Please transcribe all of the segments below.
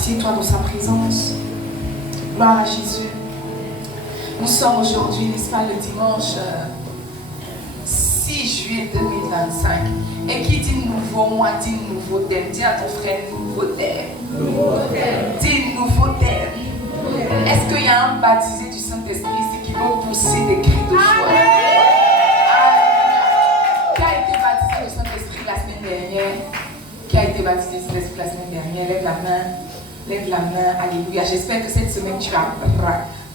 Assieds-toi dans sa présence. Gloire à Jésus. Nous sommes aujourd'hui, n'est-ce pas, le dimanche 6 juillet 2025. Et qui dit nouveau mois, dit nouveau thème. Dis à ton frère, nouveau thème. Dis nouveau thème. Est-ce qu'il y a un baptisé du Saint-Esprit ici qui va pousser des cris de joie? Qui a été baptisé du Saint-Esprit la semaine dernière? Qui a été baptisé du Saint-Esprit la semaine dernière? Lève la main. Lève la main. Alléluia. J'espère que cette semaine tu as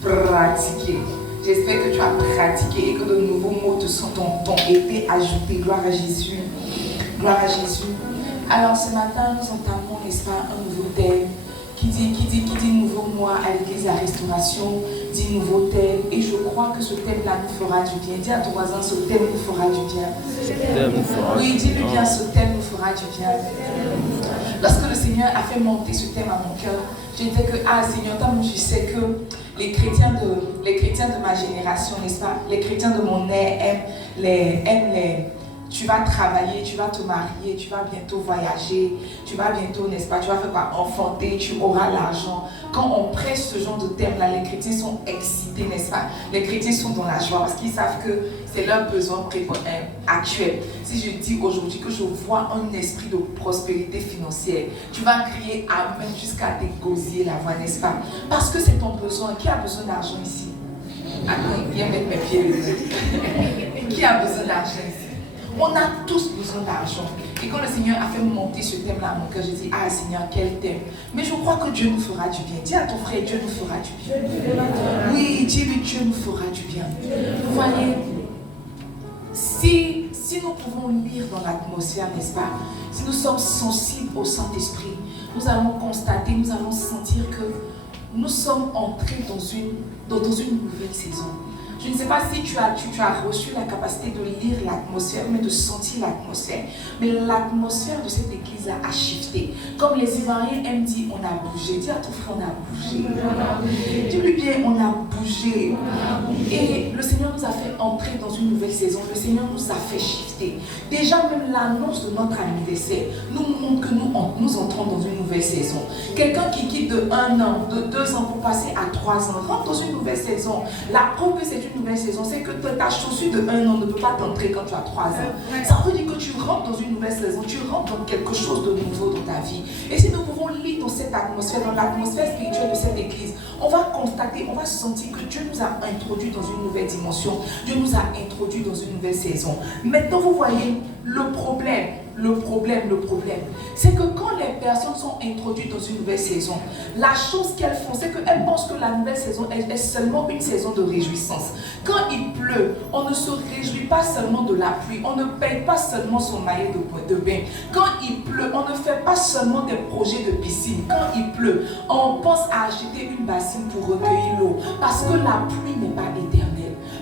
pratiqué. J'espère que tu as pratiqué et que de nouveaux mots t'ont été ajoutés. Gloire à Jésus. Gloire à Jésus. Alors ce matin, nous entamons, n'est-ce pas, un nouveau thème qui dit nouveau mois à l'église La Restauration, dit nouveau thème. Et je crois que ce thème-là nous fera du bien. Dis à ton voisin, ce thème nous fera du bien. Oui, dis-lui bien, ce thème nous fera du bien. Lorsque le Seigneur a fait monter ce thème à mon cœur, j'ai dit que, Seigneur, je sais que les chrétiens de ma génération, n'est-ce pas, les chrétiens de mon ère aiment les tu vas travailler, tu vas te marier, tu vas bientôt voyager, tu vas bientôt, n'est-ce pas, tu vas faire quoi, enfanter, tu auras l'argent. Quand on prêche ce genre de thème-là, les chrétiens sont excités, n'est-ce pas? Les chrétiens sont dans la joie parce qu'ils savent que c'est leur besoin actuel. Si je dis aujourd'hui que je vois un esprit de prospérité financière, tu vas crier Amen jusqu'à dégosier la voix, n'est-ce pas? Parce que c'est ton besoin. Qui a besoin d'argent ici? Amen, viens mettre mes pieds. Qui a besoin d'argent ici? On a tous besoin d'argent. Et quand le Seigneur a fait monter ce thème-là à mon cœur, j'ai dit, Seigneur, quel thème. Mais je crois que Dieu nous fera du bien. Dis à ton frère, Dieu nous fera du bien. Oui, dis-lui, Dieu nous fera du bien. Vous voyez, si nous pouvons lire dans l'atmosphère, n'est-ce pas, si nous sommes sensibles au Saint-Esprit, nous allons constater, nous allons sentir que nous sommes entrés dans une nouvelle saison. Je ne sais pas si tu as reçu la capacité de lire l'atmosphère, mais de sentir l'atmosphère. Mais l'atmosphère de cette église a shifté. Comme les Ivoiriens aiment dire, on a bougé. Dis à ton frère, on a bougé. Dis-lui bien, on a bougé. Et le Seigneur nous a fait entrer dans une nouvelle saison. Le Seigneur nous a fait shifter. Déjà, même l'annonce de notre anniversaire nous montre que nous entrons dans une nouvelle saison. Quelqu'un qui quitte de 1 an, de 2 ans pour passer à 3 ans, rentre dans une nouvelle saison. La preuve que c'est une nouvelle saison, c'est que ta chaussure de 1 an ne peut pas t'entrer quand tu as 3 ans. Ça veut dire que tu rentres dans une nouvelle saison, tu rentres dans quelque chose de nouveau dans ta vie. Et si nous pouvons lire dans cette atmosphère, dans l'atmosphère spirituelle de cette église, on va constater, on va sentir que Dieu nous a introduits dans une nouvelle dimension. Dieu nous a introduits dans une nouvelle saison. Maintenant, vous voyez, le problème, c'est que quand les personnes sont introduites dans une nouvelle saison, la chose qu'elles font, c'est qu'elles pensent que la nouvelle saison est seulement une saison de réjouissance. Quand il pleut, on ne se réjouit pas seulement de la pluie, on ne paye pas seulement son maillet de bain. Quand il pleut, on ne fait pas seulement des projets de piscine. Quand il pleut, on pense à acheter une bassine pour recueillir l'eau, parce que la pluie n'est pas éternelle.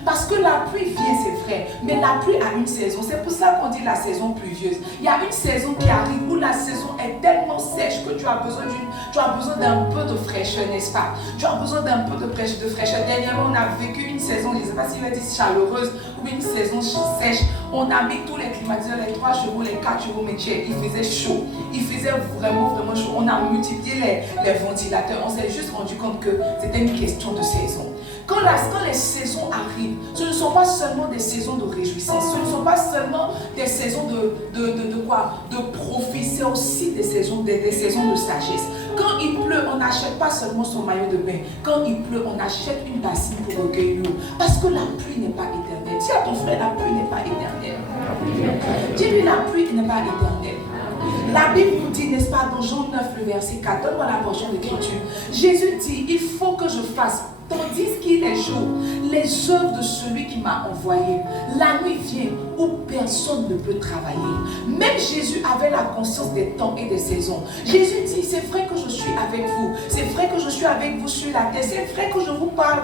Parce que la pluie vient, c'est vrai, mais la pluie a une saison. C'est pour ça qu'on dit la saison pluvieuse. Il y a une saison qui arrive où la saison est tellement sèche que tu as besoin d'un peu de fraîcheur, n'est-ce pas? Tu as besoin d'un peu de fraîcheur. Dernièrement, on a vécu une saison, je ne sais pas si on va dire chaleureuse ou une saison sèche. On a mis tous les climatiseurs, les 3 chevaux, les 4 chevaux, mais il faisait chaud. Il faisait vraiment chaud. On a multiplié les ventilateurs. On s'est juste rendu compte que c'était une question de saison. Quand les saisons arrivent, ce ne sont pas seulement des saisons de réjouissance, ce ne sont pas seulement des saisons de profit, c'est aussi des saisons de sagesse. Quand il pleut, on n'achète pas seulement son maillot de bain. Quand il pleut, on achète une bassine pour recueillir l'eau. Parce que la pluie n'est pas éternelle. Dis à ton frère, la pluie n'est pas éternelle. Dis-lui, la pluie n'est pas éternelle. La Bible nous dit, n'est-ce pas, dans Jean 9, le verset 4, donne-moi la portion d'écriture. Jésus dit, il faut que je fasse, tandis qu'il est jour, les œuvres de celui qui m'a envoyé. La nuit vient où personne ne peut travailler. Même Jésus avait la conscience des temps et des saisons. Jésus dit, c'est vrai que je suis avec vous. C'est vrai que je suis avec vous sur la terre. C'est vrai que je vous parle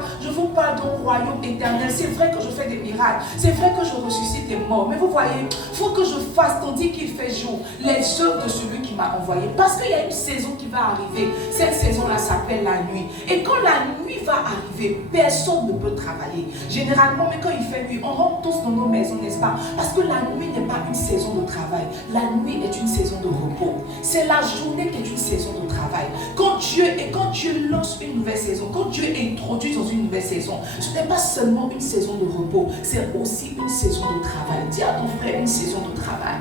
d'un royaume éternel. C'est vrai que je fais des miracles. C'est vrai que je ressuscite des morts. Mais vous voyez, il faut que je fasse, tandis qu'il fait jour, les œuvres de celui qui m'a envoyé. Parce qu'il y a une saison qui va arriver. Cette saison-là s'appelle la nuit. Et quand la nuit nuit va arriver, personne ne peut travailler. Généralement, mais quand il fait nuit, on rentre tous dans nos maisons, n'est-ce pas? Parce que la nuit n'est pas une saison de travail. La nuit est une saison de repos. C'est la journée qui est une saison de travail. Quand Dieu lance une nouvelle saison, quand Dieu introduit dans une nouvelle saison, ce n'est pas seulement une saison de repos, c'est aussi une saison de travail. Dis à ton frère une saison de travail.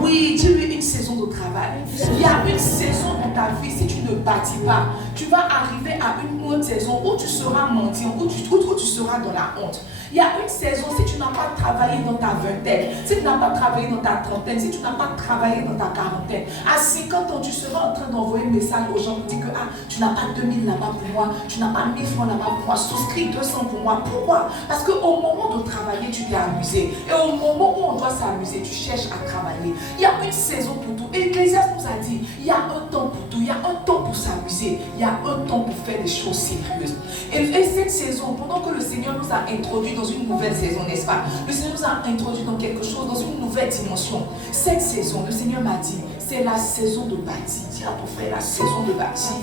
Oui, dis-lui une saison de travail. Il y a une saison dans ta vie, si tu ne bâtis pas, tu vas arriver à une autre saison où tu seras mendiant, où tu seras dans la honte. Il y a une saison, si tu n'as pas travaillé dans ta vingtaine, si tu n'as pas travaillé dans ta trentaine, si tu n'as pas travaillé dans ta quarantaine, à 50 ans, tu seras en train d'envoyer un message aux gens pour dire que tu n'as pas 2000 là-bas pour moi, tu n'as pas 1000 francs là-bas pour moi, souscris 200 pour moi. Pourquoi? Parce qu'au moment de travailler, tu t'es amusé. Et au moment où on doit s'amuser, tu cherches à travailler. Il y a une saison pour tout. Et Ecclésiaste nous a dit, il y a un temps pour tout, il y a un temps pour s'amuser, il y a un temps pour faire des choses sérieuses. Et cette saison, pendant que le Seigneur nous a introduit dans une nouvelle saison, n'est-ce pas? Le Seigneur nous a introduit dans quelque chose, dans une nouvelle dimension. Cette saison, le Seigneur m'a dit, c'est la saison de bâtir. Dis à ton frère la saison de bâtir.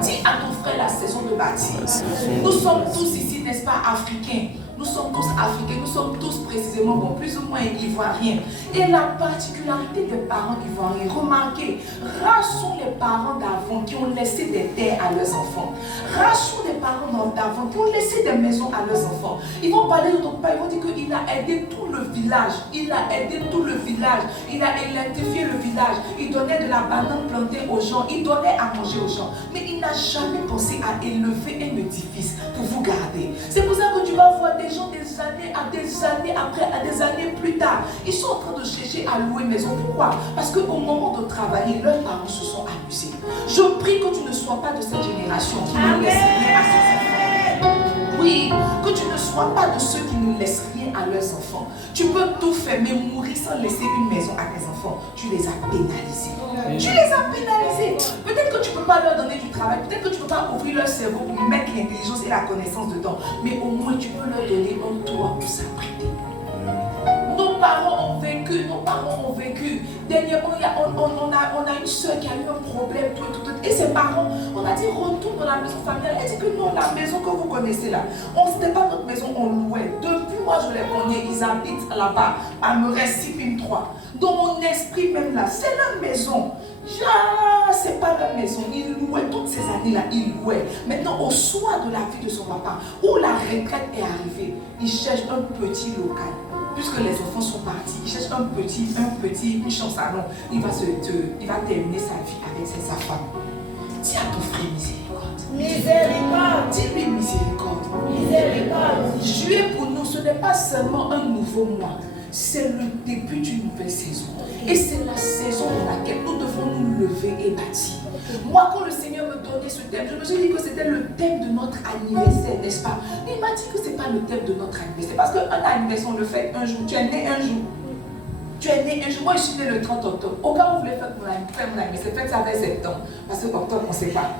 Dis à ton frère la saison de bâtir. Nous sommes tous ici, n'est-ce pas, africains. Nous sommes tous africains, nous sommes tous précisément, bon, plus ou moins ivoiriens. Et la particularité des parents ivoiriens, remarquez, rares sont les parents d'avant qui ont laissé des terres à leurs enfants. Rares sont les parents d'avant qui ont laissé des maisons à leurs enfants. Ils vont parler de ton père, ils vont dire qu'il a aidé tout le village. Il a aidé tout le village. Il a électrifié le village. Il donnait de la banane plantée aux gens. Il donnait à manger aux gens. Mais il n'a jamais pensé à élever un édifice pour vous garder. C'est pour ça que tu vas voir des gens des années après, à des années plus tard, ils sont en train de chercher à louer maison. Pourquoi? Parce qu'au moment de travailler, leurs parents se sont amusés. Je prie que tu ne sois pas de cette génération qui ne laisse rien à ses enfants. Oui, que tu ne sois pas de ceux qui ne laissent rien à leurs enfants. Tu peux tout faire, mais mourir sans laisser une maison à tes enfants, tu les as pénalisés. Tu les as pénalisés. Peut-être que tu ne peux pas leur donner du travail, peut-être que tu ne peux pas ouvrir leur cerveau pour mettre l'intelligence et la connaissance dedans, mais au moins tu peux leur donner un toit pour s'abriter. Nos parents ont vécu. Dernièrement, on a une soeur qui a eu un problème, tout. Et ses parents, on a dit retourne dans la maison familiale. Elle dit que non, la maison que vous connaissez là, ce n'était pas notre maison, on louait. Depuis moi, je les connais, ils habitent là-bas, à Meressi, Pim 3. Dans mon esprit même là, c'est leur maison. C'est pas leur maison. Il louait toutes ces années-là, il louait. Maintenant, au soir de la vie de son papa, où la retraite est arrivée, il cherche un petit local. Puisque les enfants sont partis, il cherche une chambre salon. Il va terminer sa vie avec sa femme. Dis à ton frère miséricorde. Miséricorde. Dis-lui miséricorde. Miséricorde. Juillet pour nous, ce n'est pas seulement un nouveau mois. C'est le début d'une nouvelle saison. Et c'est la saison dans laquelle nous devons nous lever et bâtir. Moi, quand le Seigneur me donnait ce thème, je me suis dit que c'était le thème de notre anniversaire, n'est-ce pas? Il m'a dit que ce n'est pas le thème de notre anniversaire. Parce qu'un anniversaire, on le fait un jour. Tu es né un jour. Moi, je suis né le 30 octobre. Au cas où vous voulez faire mon anniversaire, faites ça vers septembre. Parce que octobre, on ne sait pas.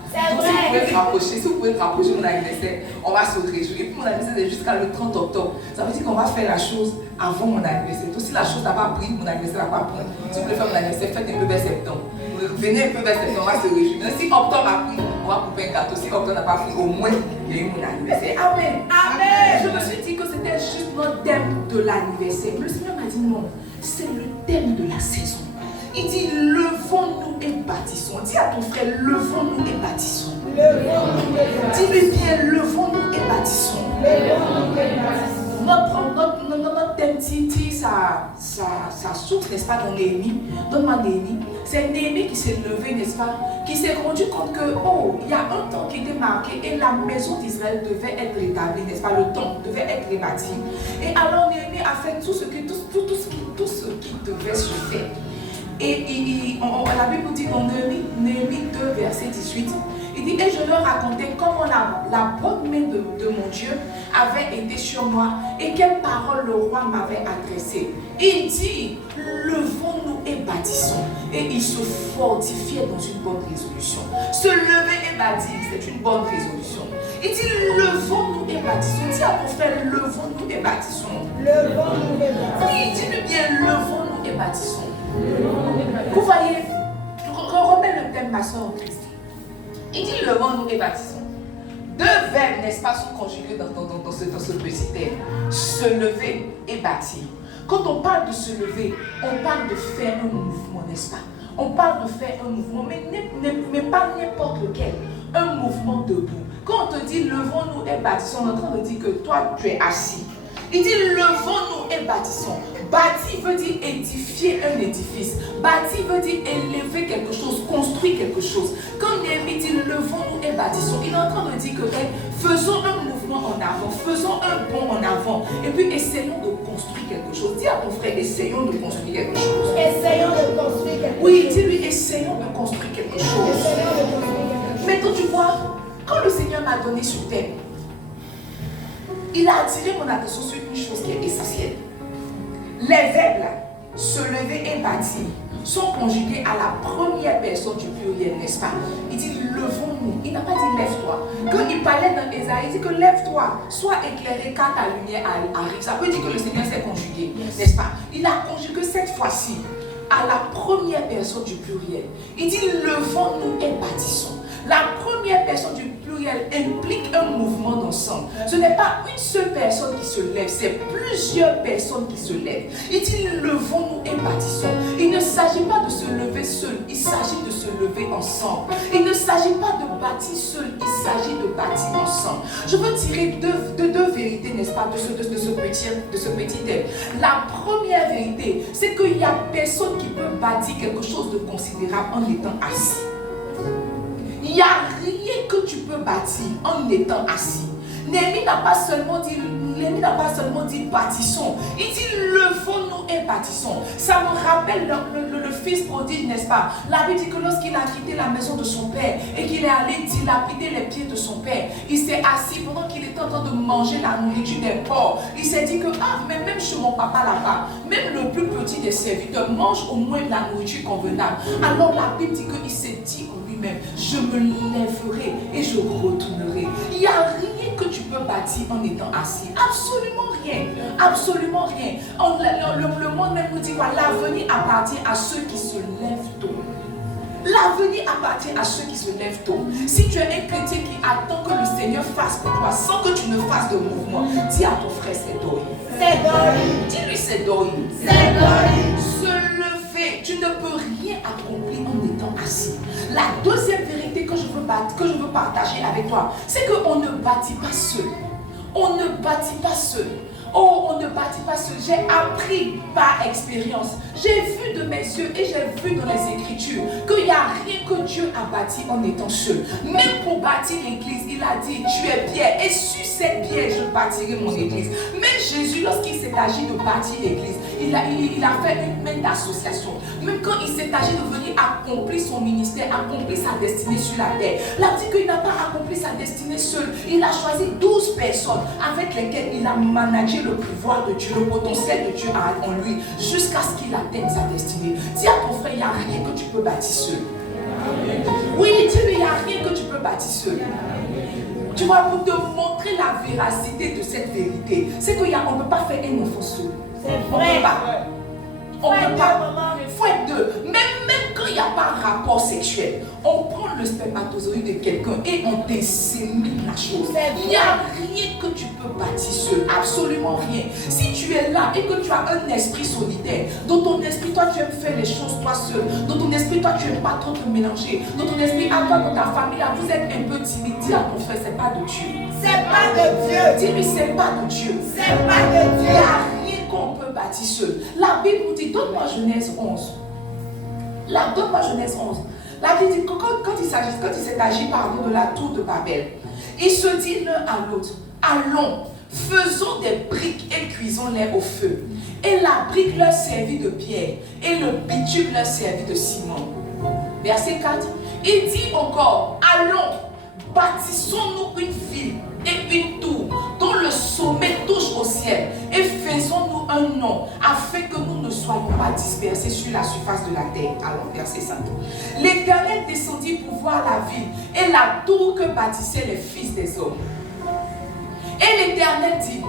Donc, si vous pouvez rapprocher mon anniversaire, on va se réjouir. Et puis, mon anniversaire, c'est jusqu'à le 30 octobre. Ça veut dire qu'on va faire la chose avant mon anniversaire. Donc, si la chose n'a pas pris, mon anniversaire n'a pas pris. Si vous voulez faire mon anniversaire, faites un peu vers septembre. Venez un peu vers septembre, on va se réjouir. Si octobre a pris, on va couper un gâteau. Si octobre n'a pas pris, au moins, il y a eu mon anniversaire. Amen. Amen. Je me suis dit que c'était juste notre thème de l'anniversaire. Le Seigneur m'a dit non. C'est le thème de la saison. Il dit levons-nous et bâtissons. Dis à ton frère levons-nous et bâtissons. Dis-lui bien levons-nous et bâtissons. Notre thème Titi, ça souffle, n'est-ce pas, dans Néhémie. Donne-moi Néhémie. C'est Néhémie qui s'est levé, n'est-ce pas, qui s'est rendu compte que, il y a un temps qui était marqué et la maison d'Israël devait être rétablie, n'est-ce pas, le temple devait être rebâti. Et alors Néhémie a fait tout ce qui devait se faire. Et la Bible dit dans Néhémie 2, verset 18, il dit, et je leur racontais comment la bonne main de mon Dieu avait été sur moi et quelles paroles le roi m'avait adressées. Il dit, levons-nous et bâtissons. Et il se fortifiait dans une bonne résolution. Se lever et bâtir, c'est une bonne résolution. Il dit, levons-nous et bâtissons. Dis à ton frère, levons-nous et bâtissons. Levons-nous et bâtissons. Oui, dis-le bien, levons-nous et bâtissons. Vous voyez, remets le thème, ma soeur Christ. Il dit levons-nous et bâtissons. Deux verbes, n'est-ce pas, sont conjugués dans ce petit terme. Se lever et bâtir. Quand on parle de se lever, on parle de faire un mouvement, n'est-ce pas? On parle de faire un mouvement, mais pas n'importe lequel. Un mouvement debout. Quand on te dit levons-nous et bâtissons, on est en train de dire que toi, tu es assis. Il dit levons-nous et bâtissons. Bâtir veut dire édifier un édifice. Bâtir veut dire élever quelque chose, construire quelque chose. Quand Néhémie dit levons-nous et bâtissons, il est en train de dire que faisons un mouvement en avant, faisons un bond en avant, et puis essayons de construire quelque chose. Dis à ton frère, essayons de construire quelque chose. Essayons de construire quelque chose. Oui, dis-lui, essayons de construire quelque chose. Essayons de construire quelque chose. Maintenant, tu vois, quand le Seigneur m'a donné ce thème, il a attiré mon attention sur une chose qui est essentielle. Les verbes là, se lever et bâtir, sont conjugués à la première personne du pluriel, n'est-ce pas? Il dit levons-nous. Il n'a pas dit lève-toi. Quand il parlait dans Ésaïe, il dit que lève-toi, sois éclairé car ta lumière arrive. Ça veut dire que le Seigneur s'est conjugué, n'est-ce pas? Il a conjugué cette fois-ci à la première personne du pluriel. Il dit levons-nous et bâtissons. La première personne du pluriel implique un mouvement d'ensemble. Ce n'est pas une seule personne qui se lève, c'est plusieurs personnes qui se lèvent. Il dit levons-nous et bâtissons. Il ne s'agit pas de se lever seul, il s'agit de se lever ensemble. Il ne s'agit pas de bâtir seul, il s'agit de bâtir ensemble. Je veux tirer deux vérités, n'est-ce pas, de ce petit thème. La première vérité, c'est qu'il n'y a personne qui peut bâtir quelque chose de considérable en étant assis. Il n'y a rien que tu peux bâtir en étant assis. Néhémie n'a pas seulement dit bâtissons. Il dit levons-nous et bâtissons. Ça me rappelle le fils prodige, n'est-ce pas? La Bible dit que lorsqu'il a quitté la maison de son père et qu'il est allé dilapider les pieds de son père, il s'est assis pendant qu'il était en train de manger la nourriture des porcs. Il s'est dit que mais même chez mon papa là-bas, même le plus petit des serviteurs mange au moins de la nourriture convenable. Alors la Bible dit qu'il s'est dit en lui-même, je me lèverai et je retournerai. Il n'y a rien que tu peux bâtir en étant assis. Absolument rien. Absolument rien. Le monde même nous dit quoi? L'avenir appartient à ceux qui se lèvent tôt. L'avenir appartient à ceux qui se lèvent tôt. Si tu es un chrétien qui attend que le Seigneur fasse pour toi sans que tu ne fasses de mouvement, dis à ton frère c'est doré. C'est doré. Dis-lui c'est doré. C'est doré. Se lever, tu ne peux rien accomplir en étant assis. La deuxième vérité que je veux partager avec toi, c'est qu'on ne bâtit pas seul. On ne bâtit pas seul. Oh, on ne bâtit pas seul. J'ai appris par expérience. J'ai vu de mes yeux et j'ai vu dans les Écritures qu'il n'y a rien que Dieu a bâti en étant seul. Même pour bâtir l'église, il a dit, tu es pierre et sur cette pierre, je bâtirai mon église. Mais Jésus, lorsqu'il s'est agi de bâtir l'église, il a fait une main d'association. Même quand il s'est agi de venir accomplir son ministère, accomplir sa destinée sur la terre, il a dit qu'il n'a pas accompli sa destinée seul. Il a choisi 12 personnes avec lesquelles il a managé le pouvoir de Dieu, le potentiel de Dieu en lui, jusqu'à ce qu'il atteigne sa destinée. Dis à ton frère, il n'y a rien que tu peux bâtir seul. Oui, dis-lui, il n'y a rien que tu peux bâtir seul. Tu vois, pour te montrer la véracité de cette vérité, c'est qu'on ne peut pas faire un enfant seul. C'est On vrai. ne peut pas. On ne peut pas. Il faut être deux. Même quand il n'y a pas un rapport sexuel, on prend le spermatozoïde de quelqu'un et on dissémine la chose. Il n'y a rien que tu peux bâtir seul. Absolument rien. Si tu es là et que tu as un esprit solitaire, dans ton esprit, toi, tu aimes faire les choses toi seul. Dans ton esprit, toi, tu n'aimes pas trop te mélanger. Dans ton esprit, à toi, dans ta famille, là, vous êtes un peu timide. Dis à ton frère, c'est pas de Dieu. C'est pas de Dieu. Dis-lui, c'est pas de Dieu. C'est pas de Il n'y Dieu. a rien qu'on peut bâtir seul. La Bible nous dit, donne-moi Genèse 11. Donne-moi Genèse 11. La Bible dit que quand il s'est agi de la tour de Babel, ils se disent l'un à l'autre, allons, faisons des briques et cuisons-les au feu. Et la brique leur servit de pierre et le bitume leur servit de ciment. Verset 4. Il dit encore, allons, bâtissons-nous une ville et une tour dont le sommet touche au ciel et faisons-nous un nom afin que nous ne soyons pas dispersés sur la surface de la terre. Alors, verset 5. L'Éternel descendit pour voir la ville et la tour que bâtissaient les fils des hommes. Et l'Éternel dit,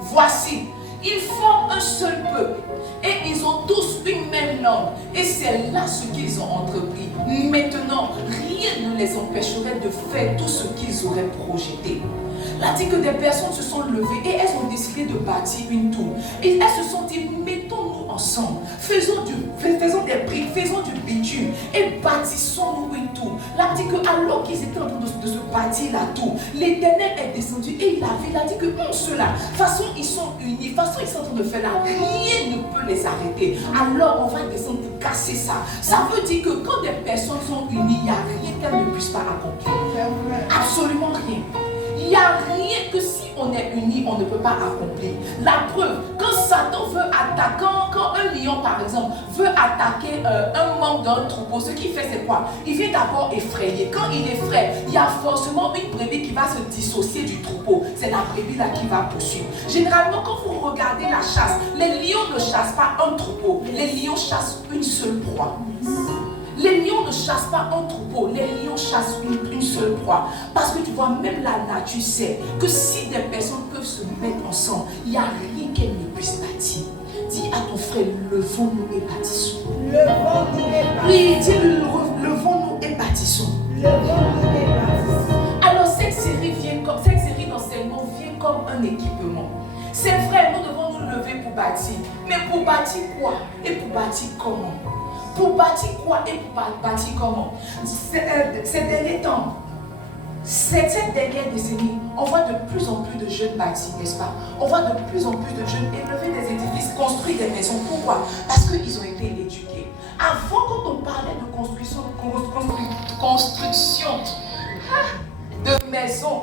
voici, ils forment un seul peuple et ils ont tous une même langue et c'est là ce qu'ils ont entrepris. Maintenant, rien rien ne les empêcherait de faire tout ce qu'ils auraient projeté. Là dit que des personnes se sont levées et elles ont décidé de bâtir une tour. Et elles se sont dit, mettons-nous ensemble, faisons des briques, faisons du bitume et bâtissons-nous une tour. Là dit que alors qu'ils étaient en train de se bâtir la tour, l'Éternel est descendu et il a dit que ceux-là, de toute façon ils sont unis, de toute façon ils sont en train de faire là, rien ne peut les arrêter. Alors on va descendre pour casser ça. Ça veut dire que quand des personnes sont unies, il n'y a rien qu'elles ne puissent pas accomplir. Absolument rien. Il n'y a rien que si on est unis, on ne peut pas accomplir. La preuve, quand Satan veut attaquer, quand un lion par exemple veut attaquer un membre d'un troupeau, ce qu'il fait c'est quoi? Il vient d'abord effrayer. Quand il effraie, il y a forcément une brebis qui va se dissocier du troupeau. C'est la brebis là qui va poursuivre. Généralement, quand vous regardez la chasse, les lions ne chassent pas un troupeau. Les lions chassent une seule proie. Les lions ne chassent pas un troupeau, les lions chassent une seule proie. Parce que tu vois, même la nature sait que si des personnes peuvent se mettre ensemble, il n'y a rien qu'elles ne puissent bâtir. Dis à ton frère, levons-nous et bâtissons. Levons-nous et bâtissons. Oui, dis, levons-nous et bâtissons. Levons-nous et bâtissons. Alors cette série d'enseignements vient comme un équipement. C'est vrai, nous devons nous lever pour bâtir. Mais pour bâtir quoi? Et pour bâtir comment? Pour bâtir quoi et pour bâtir comment? Ces derniers temps, cette dernière décennie, on voit de plus en plus de jeunes bâtir, n'est-ce pas? On voit de plus en plus de jeunes élever des édifices, construire des maisons. Pourquoi? Parce qu'ils ont été éduqués. Avant, quand on parlait de construction de maisons,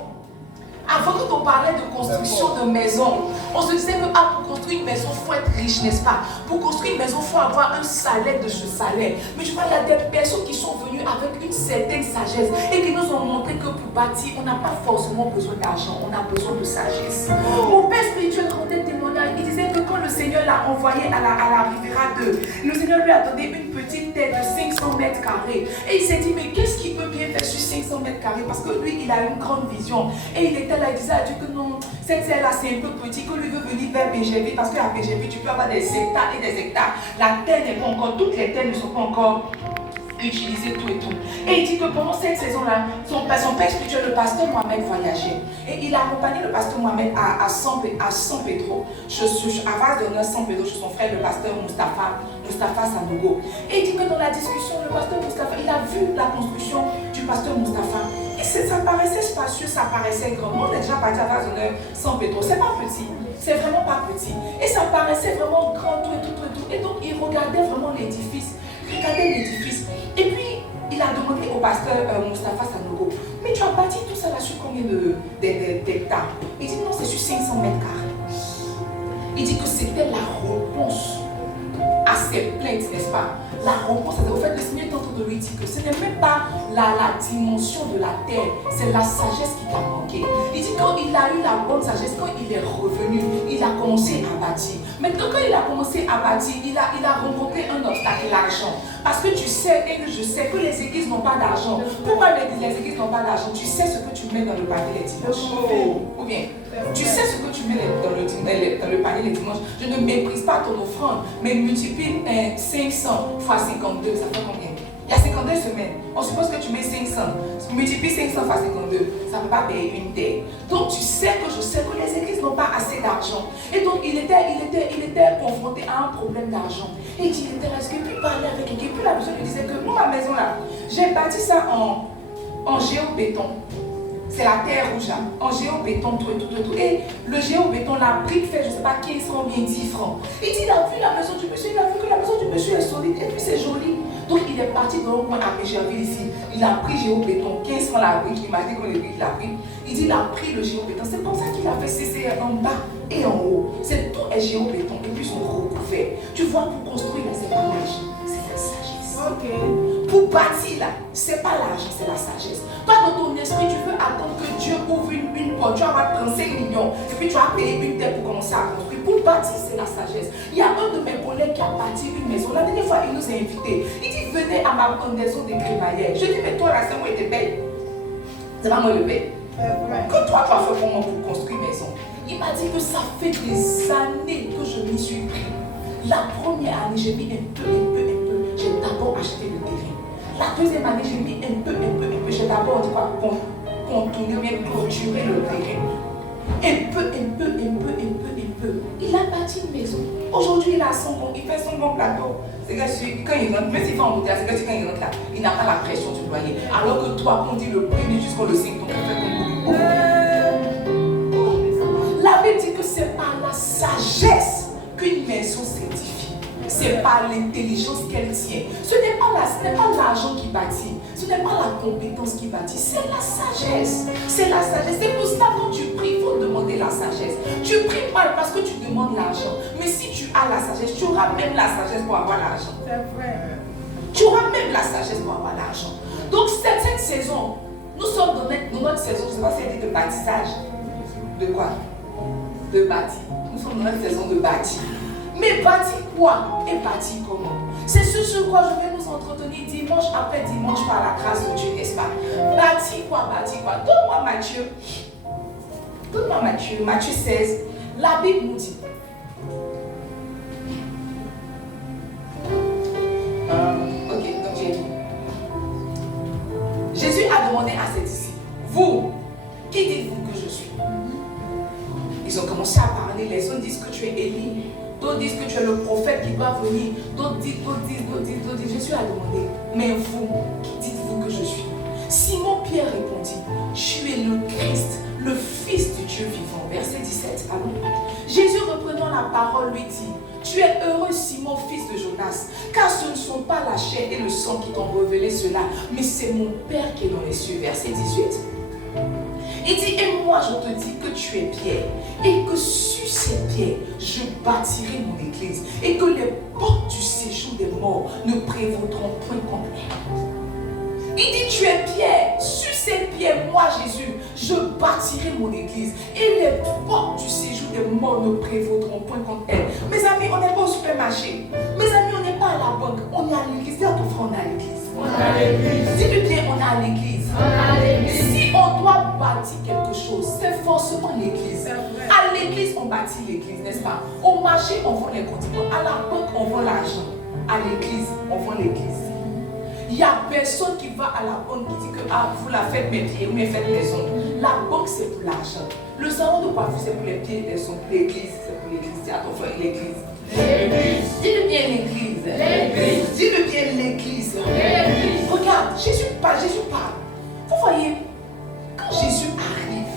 avant quand on parlait de construction de maisons, on se disait que pour construire une maison, il faut être riche, n'est-ce pas? Pour construire une maison, il faut avoir un salaire de ce salaire. Mais tu vois, il y a des personnes qui sont venues avec une certaine sagesse et qui nous ont montré que pour bâtir, on n'a pas forcément besoin d'argent, on a besoin de sagesse. Mon père spirituel rendait témoignage, il disait que quand le Seigneur l'a envoyé à la Riviera 2, le Seigneur lui a donné une petite terre de 500 mètres carrés. Et il s'est dit, mais qu'est-ce qu'il peut bien faire sur 500 mètres carrés? Parce que lui, il a une grande vision. Et il était là, il disait à Dieu que non, cette terre-là, c'est un peu petit, que lui veut venir vers BGV, parce qu'à BGV, tu peux avoir des hectares et des hectares. La terre n'est pas encore, toutes les terres ne sont pas encore utilisées, tout et tout. Et il dit que pendant cette saison-là, son père spirituel, le pasteur Mohamed, voyageait. Et il a accompagné le pasteur Mohamed à San Pedro, à Vaz d'Honneur San Pedro, chez son frère, le pasteur Mustapha Sanogo. Et il dit que dans la discussion, le pasteur Mustapha, il a vu la construction du pasteur Mustapha. Et ça paraissait spacieux, ça paraissait grand. Moi, on est déjà parti à Vaz d'Honneur San Pedro. C'est pas petit, c'est vraiment pas petit. Et ça paraissait vraiment grand, tout et tout. Et donc, il regardait vraiment l'édifice. Et puis, il a demandé au pasteur Mustapha Sanogo, mais tu as bâti tout ça là sur combien d'hectares? Il dit non, c'est sur 500 mètres carrés. Il dit que c'était la réponse à ses plaintes, n'est-ce pas? La réponse, c'est au fait le Seigneur est en train de lui dire que ce n'est même pas la dimension de la terre, c'est la sagesse qui t'a manqué. Il dit quand il a eu la bonne sagesse, quand il est revenu, il a commencé à bâtir. Maintenant, quand il a commencé à bâtir, il a rencontré un obstacle, l'argent. Parce que tu sais et que je sais que les églises n'ont pas d'argent. Pourquoi les églises n'ont pas d'argent? Tu sais ce que tu mets dans le panier les dimanches. Ou bien, tu sais ce que tu mets dans le panier les dimanches. Je ne méprise pas ton offrande, mais multiplie 500 fois 52, ça fait combien? Il y a 52 semaines. On suppose que tu mets 500. Multiplie 500 fois 52. Ça ne peut pas payer une terre. Donc tu sais que je sais que les églises n'ont pas assez d'argent. Et donc il était confronté à un problème d'argent. Et il était là, est-ce qu'il peut parler avec quelqu'un? Puis la personne lui disait que moi, ma maison là, j'ai bâti ça en géobéton. C'est la terre rouge là, en géobéton, tout. Et le géobéton, la brique fait, je ne sais pas, 15 francs, bien 10 francs. Et il a vu la maison du monsieur, il a vu que la maison du monsieur est solide et puis c'est joli. Donc il est parti dans le coin à Pécherville ici. Il a pris géobéton, 15 francs la brique, il m'a dit qu'on les briques il a pris. Il dit il a pris le géobéton. C'est comme ça qu'il a fait CCR en bas et en haut. C'est tout est géobéton et puis ils sont recouverts. Tu vois, pour construire, c'est pas l'argent, c'est la sagesse. Ok. Pour bâtir là, c'est pas l'argent, c'est la sagesse. Toi, dans ton esprit, tu veux attendre que Dieu ouvre une porte. Tu vas avoir 35 millions et puis tu vas payer une terre pour commencer à construire. Pour bâtir, c'est la sagesse. Il y a un de mes collègues qui a bâti une maison. La dernière fois, il nous a invités. Il dit venez à ma pendaison des crémaillères. Je dis mais toi là, c'est moi qui te paye. C'est pas moi le paye. Que toi, tu as fait comment pour construire une maison? Il m'a dit que ça fait des années que je m'y suis pris. La première année, j'ai mis un peu. J'ai d'abord acheté le terrain. La deuxième année, j'ai mis un peu. J'ai d'abord dit quoi? Contourner, bien clôturer le terrain. Un peu. Il a bâti une maison. Aujourd'hui, il a il fait son bon plateau. C'est que quand il rentre, même s'il fait en hôtel, c'est que quand il rentre là, il n'a pas la pression du loyer. Alors que toi, quand on dit le premier jusqu'au le 5, donc il fait comme la Bible dit que c'est par la sagesse qu'une maison s'édifie. C'est par l'intelligence qu'elle tient. Ce n'est pas l'argent qui bâtit. Ce n'est pas la compétence qui bâtit. C'est la sagesse. C'est la sagesse. C'est pour ça que quand tu pries, il faut demander la sagesse. Tu pries pas parce que tu demandes l'argent. Mais si tu as la sagesse, tu auras même la sagesse pour avoir l'argent. C'est vrai. Tu auras même la sagesse pour avoir l'argent. Donc cette saison, nous sommes dans notre saison, je ne sais pas si elle dit de baptisage. De quoi? De bâtir. Nous sommes dans notre saison de bâtir. Mais bâtir quoi et bâtir comment? C'est ce sur quoi je vais nous entretenir dimanche après dimanche par la grâce de Dieu, n'est-ce pas? Bâtir quoi? Donne-moi Matthieu 16. La Bible nous dit. Ok, donc j'ai dit. Jésus a demandé à ses disciples, vous, qui dites-vous que je suis? Ils ont commencé à parler, les uns disent que tu es Élie, d'autres disent que tu es le prophète qui doit venir, d'autres disent. Jésus a demandé, mais vous, qui dites-vous que je suis? Simon-Pierre répondit, tu es le Christ, le Fils du Dieu vivant. Verset 17, allons. Jésus reprenant la parole lui dit, tu es heureux Simon, fils de Jonas, car ce ne sont pas la chair et le sang qui t'ont révélé cela, mais c'est mon Père qui est dans les cieux. Verset 18. Il dit, et moi je te dis que tu es Pierre, et que sur ces pierres, je bâtirai mon église, et que les portes du séjour des morts ne prévaudront point contre elle. Il dit, tu es Pierre, sur ces pierres, moi Jésus, je bâtirai mon église, et les portes du séjour des morts ne prévaudront point contre elle. Mes amis, on n'est pas au supermarché. Mes amis, on n'est pas à la banque, on est à l'église. Dis à ton frère, on est à l'église. On est à l'église. Dis-le bien, on est à l'église. Si on doit bâtir quelque chose, c'est forcément l'église. À l'église, on bâtit l'église, n'est-ce pas? Au marché, on vend les condiments. À la banque, on vend l'argent. À l'église, on vend l'église. Il n'y a personne qui va à la banque qui dit que vous la faites mes pieds ou mes faites mes ongles. La banque, c'est pour l'argent. Le salon de coiffure, c'est pour les pieds et les ongles. L'église, c'est pour l'église. Dis à ton frère, l'église. Dis-le bien l'église. Dis-le bien l'église. Regarde, Jésus parle. Vous voyez, quand Jésus arrive,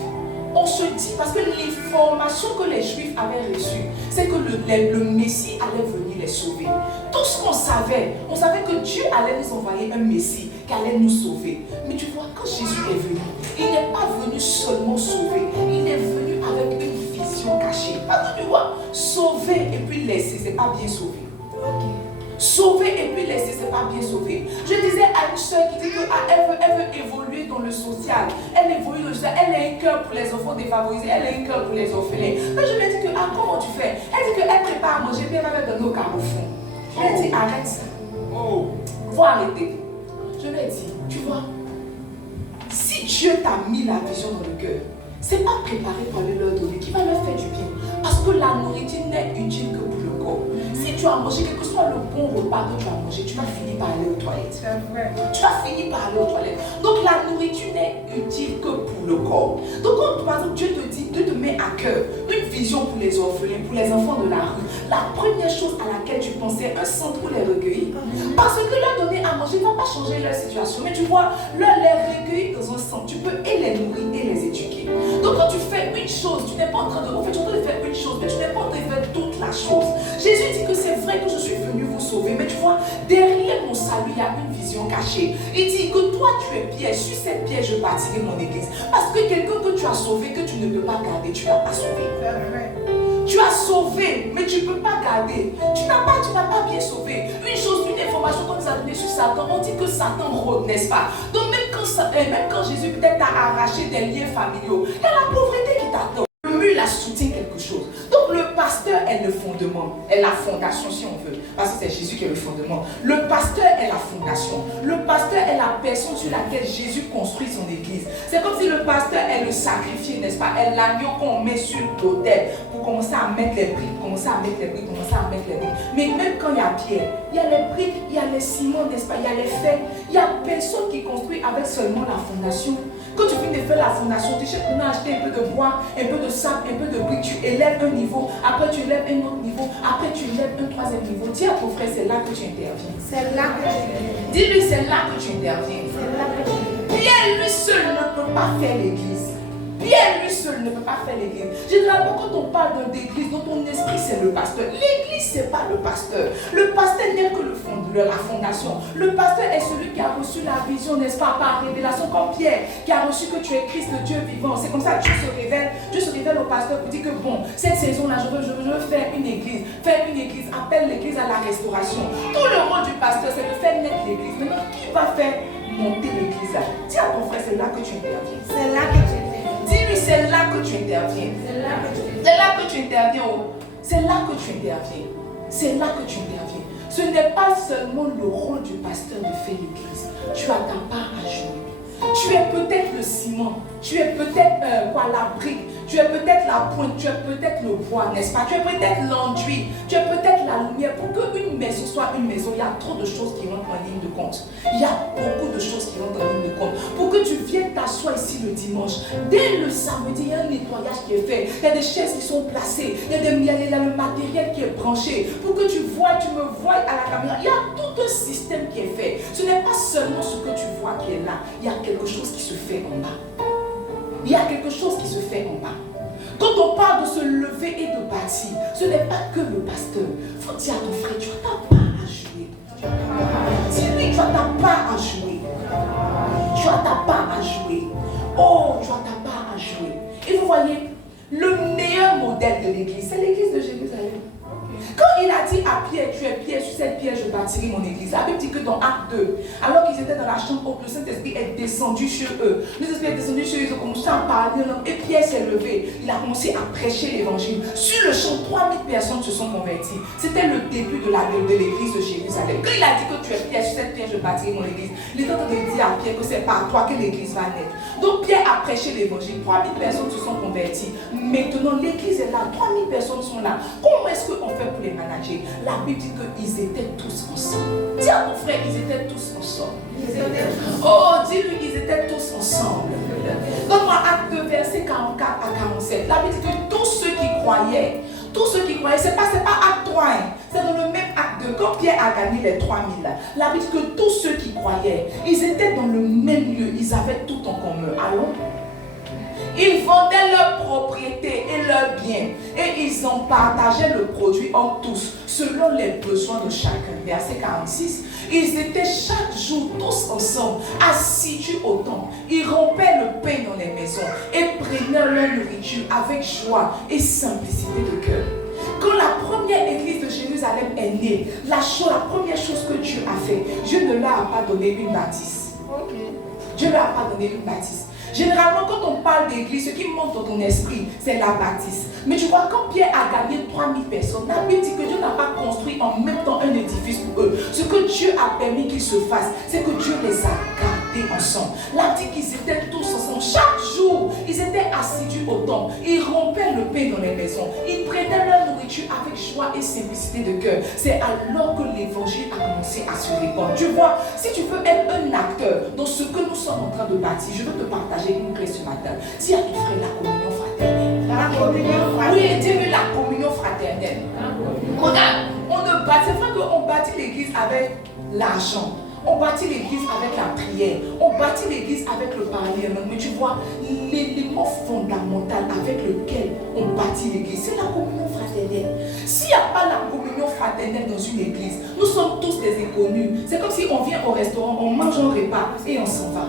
on se dit, parce que l'information que les Juifs avaient reçue, c'est que le Messie allait venir les sauver. Tout ce qu'on savait, on savait que Dieu allait nous envoyer un Messie qui allait nous sauver. Mais tu vois, quand Jésus est venu, il n'est pas venu seulement sauver, il est venu avec une vision cachée. Parce que tu vois, sauver et puis laisser, c'est pas bien sauver. Sauver et puis laisser, c'est pas bien sauver. Je disais à une soeur qui dit qu'elle veut évoluer dans le social. Elle évolue dans le social. Elle a un cœur pour les enfants défavorisés. Elle a un cœur pour les orphelins. Mais je lui ai dit que, comment tu fais? Elle dit qu'elle prépare à manger, puis elle va mettre dans nos carrefours. Je lui ai dit, arrête ça. Faut arrêter. Je lui ai dit, tu vois, si Dieu t'a mis la vision dans le cœur, c'est pas préparé pour aller leur donner qui va leur faire du bien. Parce que la nourriture n'est utile que pour le corps. Si tu as mangé, quel que soit le bon repas que tu as mangé, tu vas finir par aller aux toilettes. C'est vrai. Tu vas finir par aller aux toilettes. Donc la nourriture n'est utile que pour le corps. Donc quand par exemple Dieu te dit, Dieu te met à cœur une vision pour les orphelins, pour les enfants de la rue, la première chose à laquelle tu pensais, un centre pour les recueillir. Parce que leur donner à manger ne va pas changer leur situation. Mais tu vois, les recueillir dans un centre, tu peux et les nourrir et les éduquer. Donc quand tu fais une chose, tu n'es pas en train de... En fait, tu es en train de faire une chose, mais tu n'es pas en train de faire toute la chose. Jésus dit que c'est vrai que je suis venu vous sauver, mais tu vois, derrière mon salut, il y a une vision cachée. Il dit que toi, tu es Pierre, sur cette pierre, je bâtirai mon église. Parce que quelqu'un que tu as sauvé, que tu ne peux pas garder, tu ne l'as pas sauvé. C'est vrai. Tu as sauvé, mais tu ne peux pas garder. Tu n'as pas bien sauvé. Une chose, une information qu'on nous a donnée sur Satan, on dit que Satan rôde, n'est-ce pas? Donc même quand Jésus peut-être t'a arraché des liens familiaux, il y a la pauvreté qui t'attend. Le mur, il a soutient quelque chose. Donc le pasteur pasteur est le fondement, est la fondation si on veut. Parce que c'est Jésus qui est le fondement. Le pasteur est la fondation. Le pasteur est la personne sur laquelle Jésus construit son église. C'est comme si le pasteur est le sacrifié, n'est-ce pas? Est l'agneau qu'on met sur l'autel pour commencer à mettre les briques, commencer à mettre les briques. Mais même quand il y a pierre, il y a les briques, il y a les ciments, n'est-ce pas? Il y a les faits. Il y a personne qui construit avec seulement la fondation. Quand tu finis de faire la fondation, tu cherches à acheter un peu de bois, un peu de sable, un peu de briques, tu élèves un niveau, après tu élèves un autre niveau, après tu élèves un troisième niveau. Dis à ton frère, c'est là que tu interviens. C'est là que tu interviens. Dis-lui, c'est là que tu interviens. C'est là que tu interviens. Pierre lui seul ne peut pas faire l'église. Pierre lui seul ne peut pas faire l'église. Généralement, quand on parle d'église, dans ton esprit, c'est le pasteur. L'église, ce n'est pas le pasteur. Le pasteur n'est que la fondation. Le pasteur est celui qui a reçu la vision, n'est-ce pas, par révélation, comme Pierre, qui a reçu que tu es Christ, le Dieu vivant. C'est comme ça que Dieu se révèle au pasteur pour dire que bon, cette saison-là, je veux faire une église. Appelle l'église à la restauration. Tout le rôle du pasteur, c'est de faire naître l'église. Maintenant, qui va faire monter l'église là? Dis à ton frère, c'est là que tu interviens. C'est là que tu interviens. Dis-lui, c'est là que tu interviens. C'est là que tu interviens. C'est là que tu interviens. C'est là que tu interviens. C'est là que tu interviens. Ce n'est pas seulement le rôle du pasteur de faire l'église. Tu as ta part à jouer. Tu es peut-être le ciment. Tu es peut-être la brique. Tu es peut-être la pointe. Tu es peut-être le bois, n'est-ce pas? Tu es peut-être l'enduit. Tu es peut-être la lumière. Pour qu'une maison soit une maison, il y a trop de choses qui rentrent en ligne de compte. Il y a beaucoup de choses qui rentrent en ligne de compte. Pour que tu viennes t'asseoir ici le dimanche, dès le samedi, il y a un nettoyage qui est fait. Il y a des chaises qui sont placées. Il y a le matériel qui est branché. Pour que tu me vois à la caméra. Il y a tout un système qui est fait. Ce n'est pas seulement ce que tu vois qui est là. Il y a quelque chose qui se fait en bas. Il y a quelque chose qui se fait en bas. Quand on parle de se lever et de bâtir, ce n'est pas que le pasteur. Il faut dire à ton frère, tu as ta part à jouer. Dis-lui, tu as ta part à jouer. Tu as ta part à jouer. Oh, tu as ta part à jouer. Et vous voyez, le meilleur modèle de l'église, c'est l'église de Jérusalem. Quand il a dit à Pierre, tu es Pierre, sur cette pierre je bâtirai mon église. La Bible dit que dans Acte 2, alors qu'ils étaient dans la chambre haute, le Saint-Esprit est descendu sur eux. Le Saint-Esprit est descendu sur eux, ils ont commencé à parler. Et Pierre s'est levé. Il a commencé à prêcher l'évangile. Sur le champ, 3000 personnes se sont converties. C'était le début de l'église de Jérusalem. Quand il a dit que tu es Pierre, sur cette pierre je bâtirai mon église, il est en train de dire à Pierre que c'est par toi que l'église va naître. Donc Pierre a prêché l'évangile. 3000 personnes se sont converties. Maintenant, l'église est là. 3000 personnes sont là. Comment est-ce qu'on fait pour les manager? La Bible dit qu'ils étaient tous ensemble. Dis à ton frère, ils étaient tous ensemble. Oh, dis-lui, ils étaient tous ensemble. Donne-moi Acte 2, versets 44 à 47. La Bible dit que tous ceux qui croyaient, c'est pas Acte 3, hein, c'est dans le même Acte 2. Quand Pierre a gagné les 3000, la Bible dit que tous ceux qui croyaient, ils étaient dans le même lieu, ils avaient tout en commun. Alors, ils vendaient leurs propriétés et leurs biens et ils en partageaient le produit en tous, selon les besoins de chacun. Verset 46. Ils étaient chaque jour tous ensemble, assidus au temple. Ils rompaient le pain dans les maisons et prenaient leur nourriture avec joie et simplicité de cœur. Quand la première église de Jérusalem est née, la première chose que Dieu a fait, Dieu ne leur a pas donné une bâtisse. Dieu ne leur a pas donné une bâtisse. Généralement, quand on parle d'église, ce qui monte dans ton esprit, c'est la bâtisse. Mais tu vois, quand Pierre a gagné 3000 personnes, la Bible dit que Dieu n'a pas construit en même temps un édifice pour eux. Ce que Dieu a permis qu'ils se fassent, c'est que Dieu les a gardés ensemble. La dit qu'ils étaient tous ensemble. Chaque jour, ils étaient assidus au temple. Ils rompaient le pain dans les maisons. Ils prenaient leur nourriture avec joie et simplicité de cœur. C'est alors que l'évangile a commencé à se répandre. Tu vois, si tu veux être un acteur dans ce que nous sommes en train de bâtir, je veux te partager une clé ce matin. Dis à ton frère la communion fraternelle. La communion fraternelle. Oui, dis-lui la communion fraternelle. Regarde, on ne bâtit, c'est vrai qu'on bâtit l'église avec l'argent. On bâtit l'église avec la prière. On bâtit l'église avec le parlement. Mais tu vois, l'élément fondamental avec lequel on bâtit l'église, c'est la communion fraternelle. S'il n'y a pas la communion fraternelle dans une église, nous sommes tous des inconnus. C'est comme si on vient au restaurant, on mange un repas et on s'en va.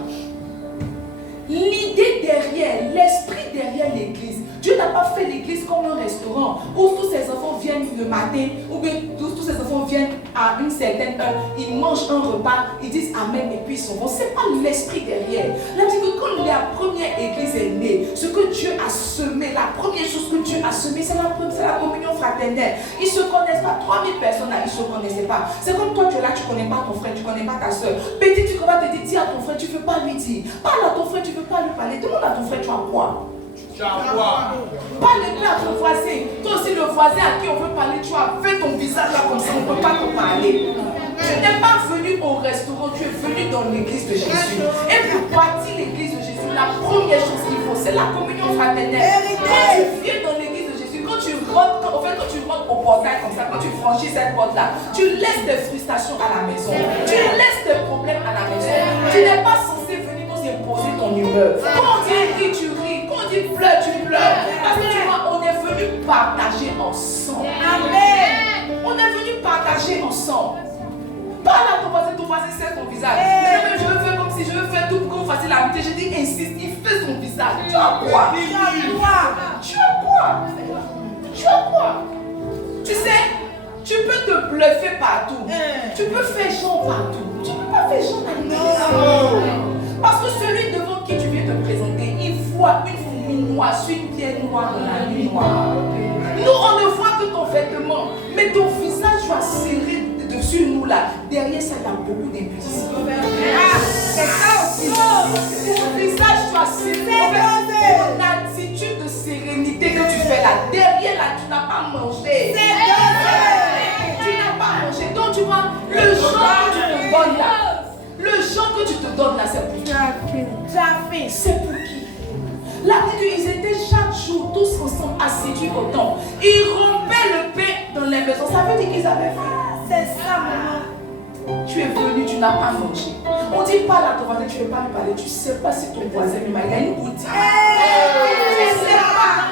L'idée derrière, l'esprit derrière l'église, Dieu n'a pas fait l'église comme un restaurant où tous ses enfants viennent le matin, ou bien tous ses enfants viennent à une certaine heure, ils mangent un repas, ils disent Amen et puis ils s'en vont. Ce n'est pas l'esprit derrière. Là, dit que quand la première église est née, ce que Dieu a semé, la première chose que Dieu a semé, c'est la communion fraternelle. Ils ne se connaissent pas. 3000 personnes là, ils ne se connaissaient pas. C'est comme toi, tu es là, tu ne connais pas ton frère, tu ne connais pas ta soeur. Petit, tu vas te dire, dis à ton frère, tu ne veux pas lui dire. Parle à ton frère, tu ne veux pas lui parler. Demande à ton frère, tu as quoi? Parle-lui à ton voisin. Toi aussi, le voisin à qui on veut parler, tu as fait ton visage là comme ça, on ne peut pas te parler. Tu n'es pas venu au restaurant, tu es venu dans l'église de Jésus. Et pour bâtir l'église de Jésus, la première chose qu'il faut, c'est la communion fraternelle. Quand tu viens dans l'église de Jésus, quand tu rentres au portail comme ça, quand tu franchis cette porte-là, tu laisses tes frustrations à la maison. Tu laisses tes problèmes à la maison. Tu n'es pas censé venir nous imposer ton humeur. Quand on dit ris, tu ris. Quand on dit pleure, tu pleures. Parce que tu vois, on est venu partager ensemble. Amen. On est venu partager ensemble. Parle à ton voisin c'est ton visage. Mais même je veux faire comme si je veux faire tout pour que vous fassiez l'amitié. Je dis insiste, il fait son visage. Tu as quoi? Tu as quoi? Tu as quoi? Tu sais, tu peux te bluffer partout. Tu peux faire genre partout. Tu ne peux pas faire genre à l'église. Parce que celui devant qui tu viens te présenter, il voit une fourmi noire sur une pierre noire dans la nuit noire. Nous, on ne voit que ton vêtement, mais ton visage va serrer sur nous là. Derrière ça, il y a beaucoup d'impudicité. C'est ça aussi. Ton visage, tu as serré. Ton attitude de sérénité que tu fais là. Derrière là, tu n'as pas mangé. Tu n'as pas mangé. Donc tu vois, le genre que tu te donnes là, le genre que tu te donnes là, c'est pour qui? C'est pour qui? La Bible, ils étaient chaque jour tous ensemble assidus au temple. Ils rompaient le pain dans les maisons. Ça veut dire qu'ils avaient faim. C'est ça, maman. Tu es venu, tu n'as pas mangé. On dit pas à ton voisin, tu ne veux pas lui parler. Tu ne sais pas si ton voisin, il a une boutique. Tu ne sais pas.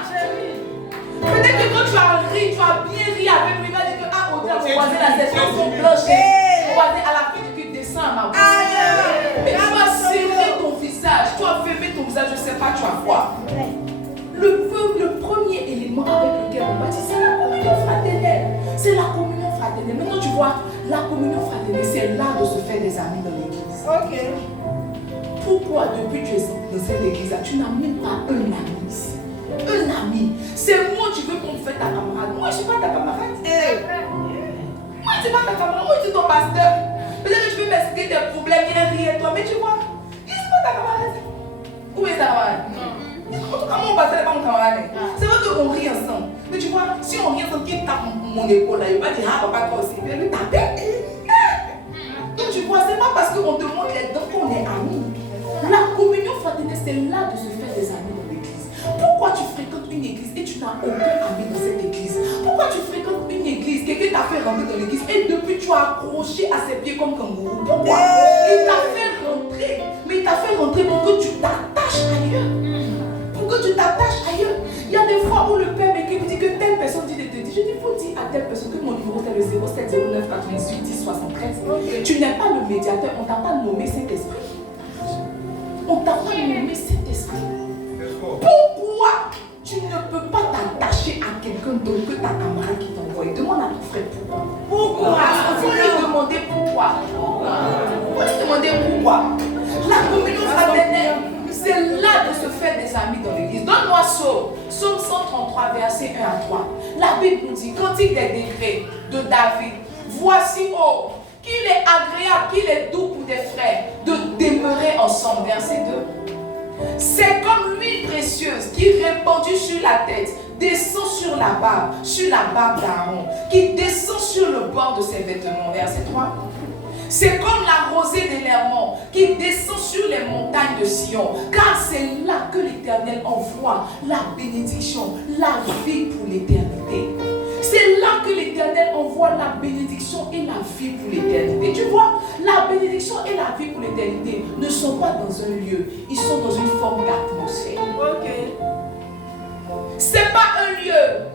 Peut-être que quand tu as ri, tu as bien ri avec lui. Il va dire que, ah, mon voisin, la session sont blanches. Mon voisin, à la fin du cul, descend à ma bouche. Mais tu vas serrer ton visage. Tu as fermé ton visage, je ne sais pas, tu as quoi. Le premier élément avec lequel on bâtit, c'est la communion fraternelle. C'est la communion fraternelle. Maintenant, tu vois, la communion fraternelle, c'est l'art de se faire des amis dans l'église. Ok. Pourquoi, depuis que tu es dans cette église-là, tu n'as même pas un ami ici? Un ami. C'est moi, tu veux qu'on me fasse ta camarade. Moi, je ne suis pas ta camarade. Moi, je ne suis pas ta camarade. Moi, je suis ton pasteur. Peut-être que tu peux m'expliquer tes problèmes, viens rire toi, mais tu vois, je ne suis pas ta camarade. Où est ta camarade? En tout cas, mon pasteur n'est pas mon camarade. C'est vrai qu'on rit ensemble. Mais tu vois, si on rit ensemble, qui tape mon épaule là, il va dire, ah papa, toi aussi. Il va lui taper. Donc tu vois, c'est pas parce qu'on te montre les dents qu'on est amis. La communion fraternelle, c'est là de se faire des amis dans l'église. Pourquoi tu fréquentes une église et tu n'as aucun ami dans cette église? Pourquoi tu fréquentes une église, quelqu'un t'a fait rentrer dans l'église et depuis tu as accroché à ses pieds comme kangourou? Pourquoi? Il t'a fait rentrer, mais il t'a fait rentrer pour que tu t'attaches ailleurs. Tu t'attaches ailleurs. Il y a des fois où le père m'écrit me dit que telle personne dit de te dire. Je dis, il faut dire à telle personne que mon numéro c'est le 0709 98 10 73. Tu n'es pas le médiateur, on ne t'a pas nommé Saint-Esprit. On ne t'a pas nommé Saint-Esprit. Pourquoi tu ne peux pas t'attacher à quelqu'un d'autre que ta camarade qui t'a envoyé? Demande à ton frère pourquoi. Il faut lui demander pourquoi. Il faut lui demander pourquoi. La communion fraternelle, c'est là de se faire des amis dans l'église. Donne-moi Psaume 133, verset 1 à 3. La Bible nous dit, Cantique des décrets de David. Voici, oh, qu'il est agréable, qu'il est doux pour des frères de demeurer ensemble. Verset 2. C'est comme l'huile précieuse qui répandue sur la tête, descend sur la barbe d'Aaron, qui descend sur le bord de ses vêtements. Verset 3. C'est comme la rosée des Hermons qui descend sur les montagnes de Sion, car c'est là que l'Éternel envoie la bénédiction, la vie pour l'éternité. C'est là que l'Éternel envoie la bénédiction et la vie pour l'éternité. Tu vois, la bénédiction et la vie pour l'éternité ne sont pas dans un lieu, ils sont dans une forme d'atmosphère. Ok. C'est pas un lieu.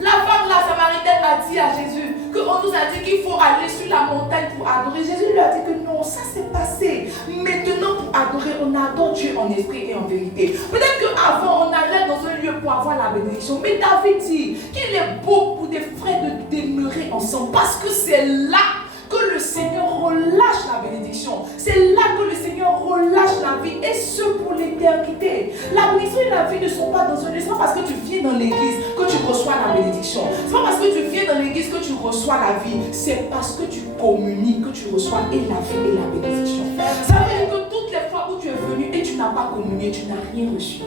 La femme, la Samaritaine, a dit à Jésus qu'on nous a dit qu'il faut aller sur la montagne pour adorer. Jésus lui a dit que non, ça s'est passé. Maintenant, pour adorer, on adore Dieu en esprit et en vérité. Peut-être qu'avant, on allait dans un lieu pour avoir la bénédiction. Mais David dit qu'il est beau pour des frères de demeurer ensemble. Parce que c'est là que le Seigneur relâche la bénédiction. C'est là que le Seigneur relâche la vie, et ce pour l'éternité. La bénédiction et la vie ne sont pas dans un lieu. Ce n'est pas parce que tu viens dans l'église que tu reçois la bénédiction. Ce n'est pas parce que tu viens dans l'église que tu reçois la vie. C'est parce que tu communies que tu reçois et la vie et la bénédiction. Ça veut dire que toutes les fois où tu es venu et tu n'as pas communié, tu n'as rien reçu.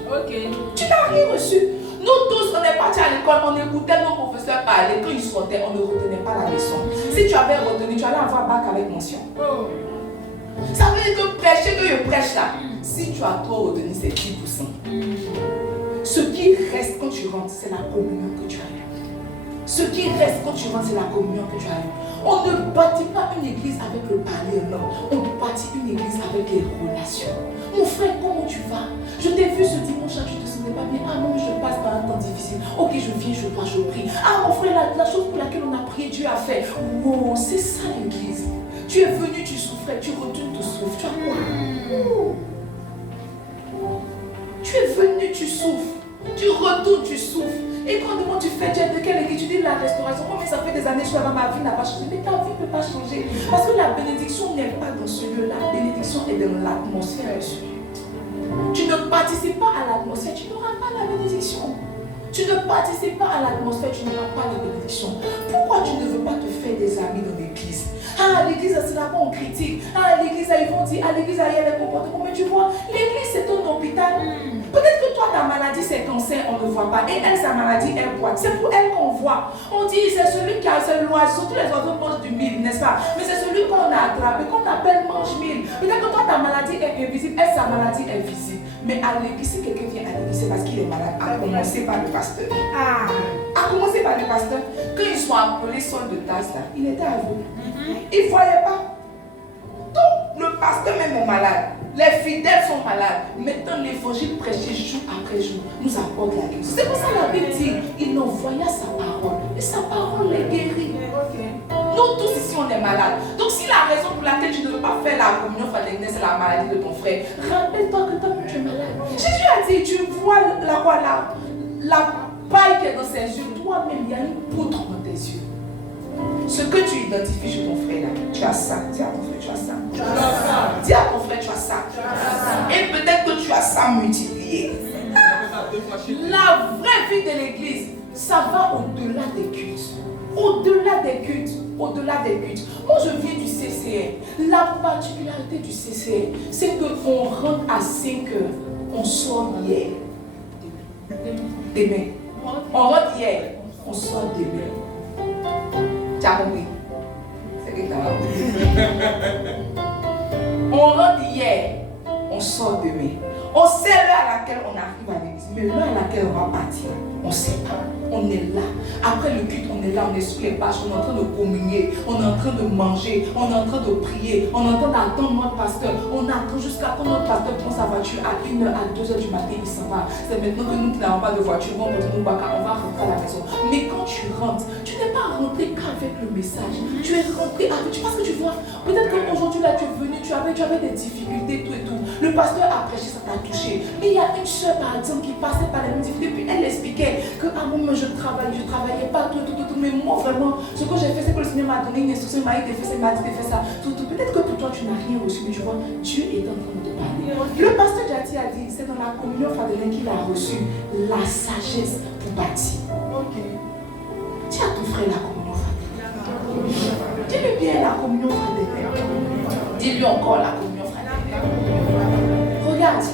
Tu n'as rien reçu. Nous tous, on est partis à l'école, on écoutait nos professeurs parler. Quand ils sortaient, on ne retenait pas la leçon. Si tu avais retenu, tu allais avoir bac avec mention. Ça veut dire que prêcher, que je prêche là, si tu as trop retenu, c'est 10%. Ce qui reste quand tu rentres, c'est la communion que tu as eue. Ce qui reste quand tu rentres, c'est la communion que tu as eue. On ne bâtit pas une église avec le parler, non. On bâtit une église avec les relations. Mon frère, comment tu vas? Je t'ai vu ce dimanche, tu ne te sentais pas bien. Ah non, je passe par un temps difficile. Ok, je viens, je dois, je prie. Ah mon frère, la chose pour laquelle on a prié, Dieu a fait. Wow, c'est ça l'église. Tu es venu, tu souffrais, tu retournes, tu souffres. Tu as quoi? Tu es venu, tu souffres. Tu retournes, tu souffres. Et quand on demande, tu fais de quelle église? Tu dis la restauration. Oh, mais ça fait des années que je suis là, ma vie n'a pas changé. Mais ta vie ne peut pas changer. Parce que la bénédiction n'est pas dans ce lieu. La bénédiction est dans l'atmosphère de ce lieu. Tu ne participes pas à l'atmosphère, tu n'auras pas la bénédiction. Tu ne participes pas à l'atmosphère, tu n'auras pas la bénédiction. Pourquoi tu ne veux pas te faire des amis dans l'église? Ah, l'église, c'est là-bas, on critique. Ah, l'église, ils vont dire, ah, l'église, il y a des comportements. Mais tu vois, l'église, c'est un hôpital. Peut-être que toi, ta maladie, c'est cancer, on ne voit pas. Et elle, sa maladie, elle boite. C'est pour elle qu'on voit. On dit, c'est celui qui a ce l'oiseau. Tous les oiseaux mangent du mille, n'est-ce pas? Mais c'est celui qu'on a attrapé, qu'on appelle mange-mille. Peut-être que toi, ta maladie est invisible, elle, sa maladie est visible. Mais à l'église, si quelqu'un vient à l'église, c'est parce qu'il est malade. À commencer par le pasteur. À commencer par le pasteur. Quand ils sont appelés sol de tasse, là, il était aveugle. Il ne voyait pas. Donc, le pasteur même est malade. Les fidèles sont malades. Maintenant, l'évangile prêché jour après jour nous apporte la guérison. C'est pour ça que la Bible dit, il envoya sa parole. Et sa parole les guérit. Nous tous ici, on est malades. Donc, si la raison pour laquelle tu ne veux pas faire la communion fraternelle, c'est la maladie de ton frère, rappelle-toi que toi, tu es malade. Jésus a dit, tu vois la paille qui est dans ses yeux, toi-même, il y a une poutre dans tes yeux. Ce que tu identifies chez ton frère là, tu as ça. Dis à ton frère, tu as ça. Dis à ton frère, tu as ça. Et peut-être que tu as ça multiplié. La vraie vie de l'église, ça va au-delà des cultes. Au-delà des cultes. Au-delà des cultes. Moi, je viens du CCR. La particularité du CCR, c'est qu'on rentre à 5 heures. On sort hier. Demain. On rentre hier. On sort demain. Tu as compris? C'est que tu as compris. On rentre hier, on sort demain. On sait l'heure à laquelle on arrive à l'église, mais l'heure à laquelle on va partir, on ne sait pas. On est là. Après le culte, on est là, on est sur les bâches, on est en train de communier, on est en train de manger, on est en train de prier, on est en train d'attendre notre pasteur. On attend jusqu'à quand notre pasteur prend sa voiture à 1h, à 2h du matin, il s'en va. C'est maintenant que nous qui n'avons pas de voiture, on va rentrer à la maison. Mais quand tu rentres, tu n'es pas rentré qu'avec le message. Tu es rentré avec, parce que tu vois, peut-être qu'aujourd'hui là tu es venu, tu avais des difficultés, tout et tout. Le pasteur a prêché, ça t'a touché. Mais il y a une soeur par exemple qui passait par les mêmes difficultés, puis elle expliquait que à un moment je travaillais pas, tout. Mais moi vraiment, ce que j'ai fait, c'est que le Seigneur m'a donné une instruction, il m'a dit de faire ça, il m'a dit de faire ça. Tout. Peut-être que pour toi tu n'as rien reçu, mais tu vois, Dieu est en train de te parler. Le pasteur Jati a dit, c'est dans la communion fraternelle qu'il a reçu la sagesse pour bâtir. Dis à ton frère la communion fraternelle. Dis-lui bien la communion fraternelle. Dis-lui encore la communion fraternelle. Regarde,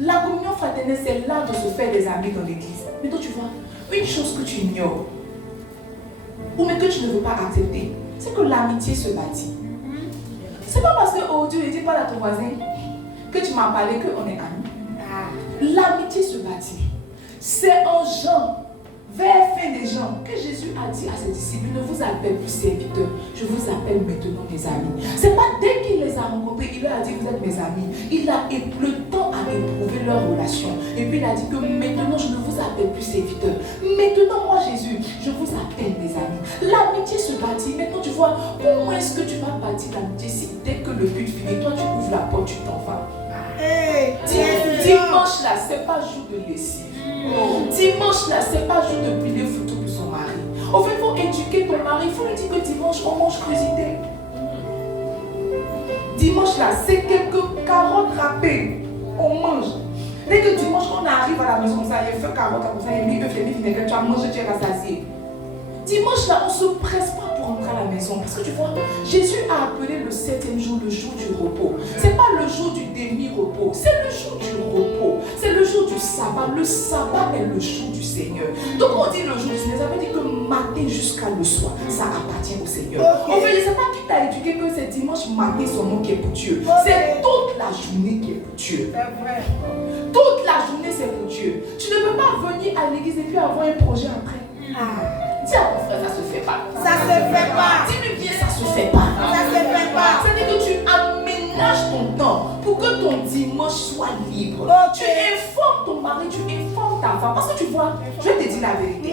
la communion fraternelle, c'est l'art de se faire des amis dans l'église. Mais toi, tu vois, une chose que tu ignores, ou même que tu ne veux pas accepter, c'est que l'amitié se bâtit. C'est pas parce que, oh Dieu, ne dis pas à ton voisin que tu m'as parlé qu'on est amis. L'amitié se bâtit. C'est en Jean, vers fin des gens, que Jésus a dit à ses disciples, ne vous appelle plus serviteurs, je vous appelle maintenant mes amis. C'est pas dès qu'il les a rencontrés, il leur a dit, vous êtes mes amis. Il a le temps à éprouver leur relation. Et puis il a dit que maintenant, je ne vous appelle plus serviteurs. Maintenant, moi Jésus, je vous appelle mes amis. L'amitié se bâtit. Maintenant, tu vois, comment est-ce que tu vas bâtir l'amitié si dès que le but finit, toi tu ouvres la porte, tu t'en vas. Dimanche là, c'est pas jour de lessive. Dimanche là, c'est pas jour de plier photo pour son mari. En fait, il faut éduquer ton mari. Il faut lui dire que dimanche, on mange crudité. Dimanche là, c'est quelques carottes râpées. On mange. Dès que dimanche, on arrive à la maison, ça, il y a fait carottes, comme ça, il y a mis œuf, il y a mis vinaigre, tu as mangé, tu es rassasié. Dimanche là, on ne se presse pas pour rentrer à la maison. Parce que tu vois, Jésus a appelé le 7e jour le jour du repos. Ce n'est pas le jour du demi-repos, c'est le jour du repos. C'est le jour du sabbat. Le sabbat est le jour du Seigneur. Donc on dit le jour du Seigneur, ça veut dire que matin jusqu'à le soir, ça appartient au Seigneur. En fait, ce n'est pas qui t'a éduqué que c'est dimanche matin seulement qui est pour Dieu. C'est toute la journée qui est pour Dieu. C'est vrai. Toute la journée c'est pour Dieu. Tu ne peux pas venir à l'église et puis avoir un projet après. Dis à ton frère, ça se fait pas. Ça se fait pas. Dis-lui bien, ça se fait pas. Ça se fait pas. C'est-à-dire que tu aménages ton temps pour que ton dimanche soit libre. Ok. Tu informes ton mari, tu informes ta femme. Parce que tu vois, je vais te dire la vérité.